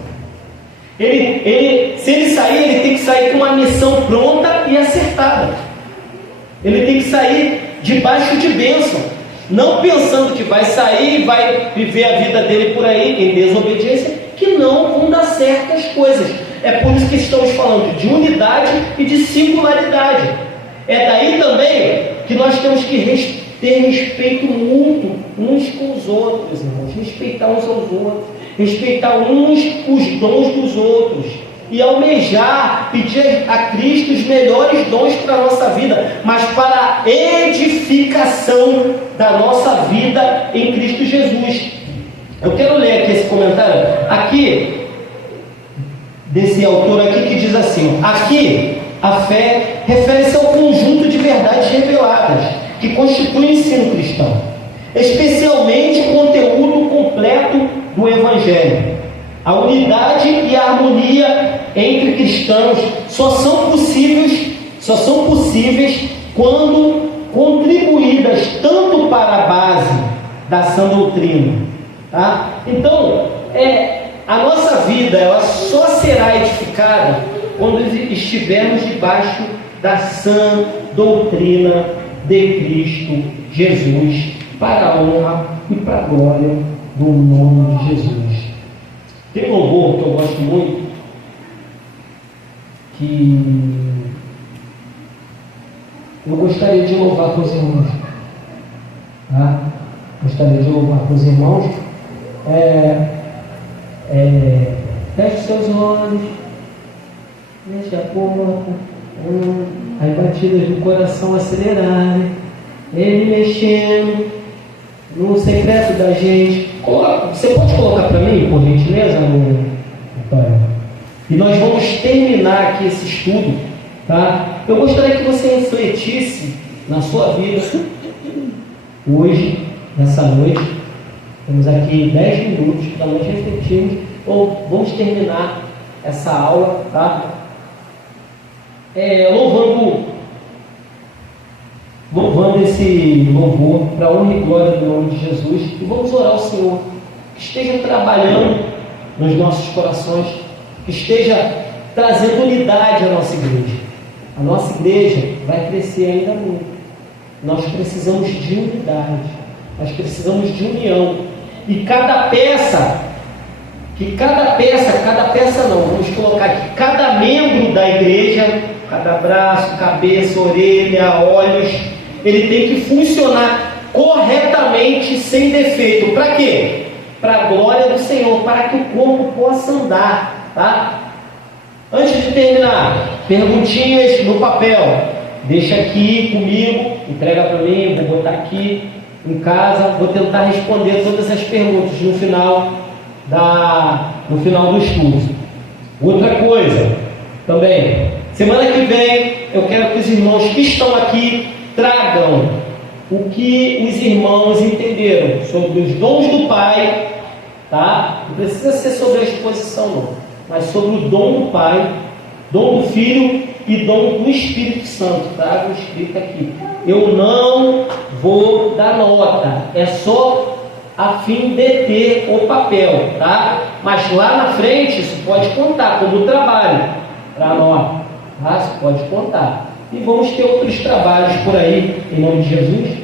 Se ele sair, ele tem que sair com uma missão pronta e acertada. Ele tem que sair debaixo de bênção, não pensando que vai sair e vai viver a vida dele por aí em desobediência, que não vão dar certas coisas. É por isso que estamos falando de unidade e de singularidade. É daí também que nós temos que ter respeito mútuo uns com os outros, irmãos. Respeitar uns aos outros, respeitar uns os dons dos outros e almejar, pedir a Cristo os melhores dons para a nossa vida, mas para a edificação da nossa vida em Cristo Jesus. Eu quero ler aqui esse comentário aqui desse autor aqui que diz assim: aqui a fé refere-se ao conjunto de verdades reveladas que constitui o ensino cristão, especialmente o conteúdo completo do Evangelho. A unidade e a harmonia entre cristãos só são possíveis quando contribuídas tanto para a base da sã doutrina, tá? Então, a nossa vida ela só será edificada quando estivermos debaixo da sã doutrina de Cristo Jesus, para a honra e para a glória do nome de Jesus. Tem um louvor que eu gosto muito, que eu gostaria de louvar com os irmãos. Tá? Gostaria de louvar com os irmãos. Feche seus olhos, deixe a porta, as batidas do coração acelerarem, ele mexendo no secreto da gente. Você pode colocar para mim, por gentileza, Antônio? E nós vamos terminar aqui esse estudo, tá? Eu gostaria que você refletisse na sua vida hoje, nessa noite. Temos aqui 10 minutos para nós refletirmos, ou vamos terminar essa aula, tá? Louvando esse louvor para a honra e glória do nome de Jesus, e vamos orar ao Senhor que esteja trabalhando nos nossos corações, que esteja trazendo unidade à nossa igreja. A nossa igreja vai crescer ainda muito. Nós precisamos de unidade, nós precisamos de união, e cada peça não, vamos colocar aqui, cada membro da igreja, cada braço, cabeça, orelha, olhos, ele tem que funcionar corretamente, sem defeito. Para quê? Para a glória do Senhor, para que o corpo possa andar, tá? Antes de terminar, perguntinhas no papel. Deixa aqui comigo, entrega para mim, vou botar aqui em casa, vou tentar responder todas as perguntas no final do estudo. Outra coisa, também, semana que vem, eu quero que os irmãos que estão aqui tragam o que os irmãos entenderam sobre os dons do Pai, tá? Não precisa ser sobre a exposição não, mas sobre o dom do Pai, dom do Filho e dom do Espírito Santo. Traga o escrito aqui. Eu não vou dar nota, é só a fim de ter o papel, tá? Mas lá na frente isso pode contar como trabalho para nós, tá? Isso pode contar. E vamos ter outros trabalhos por aí, em nome de Jesus.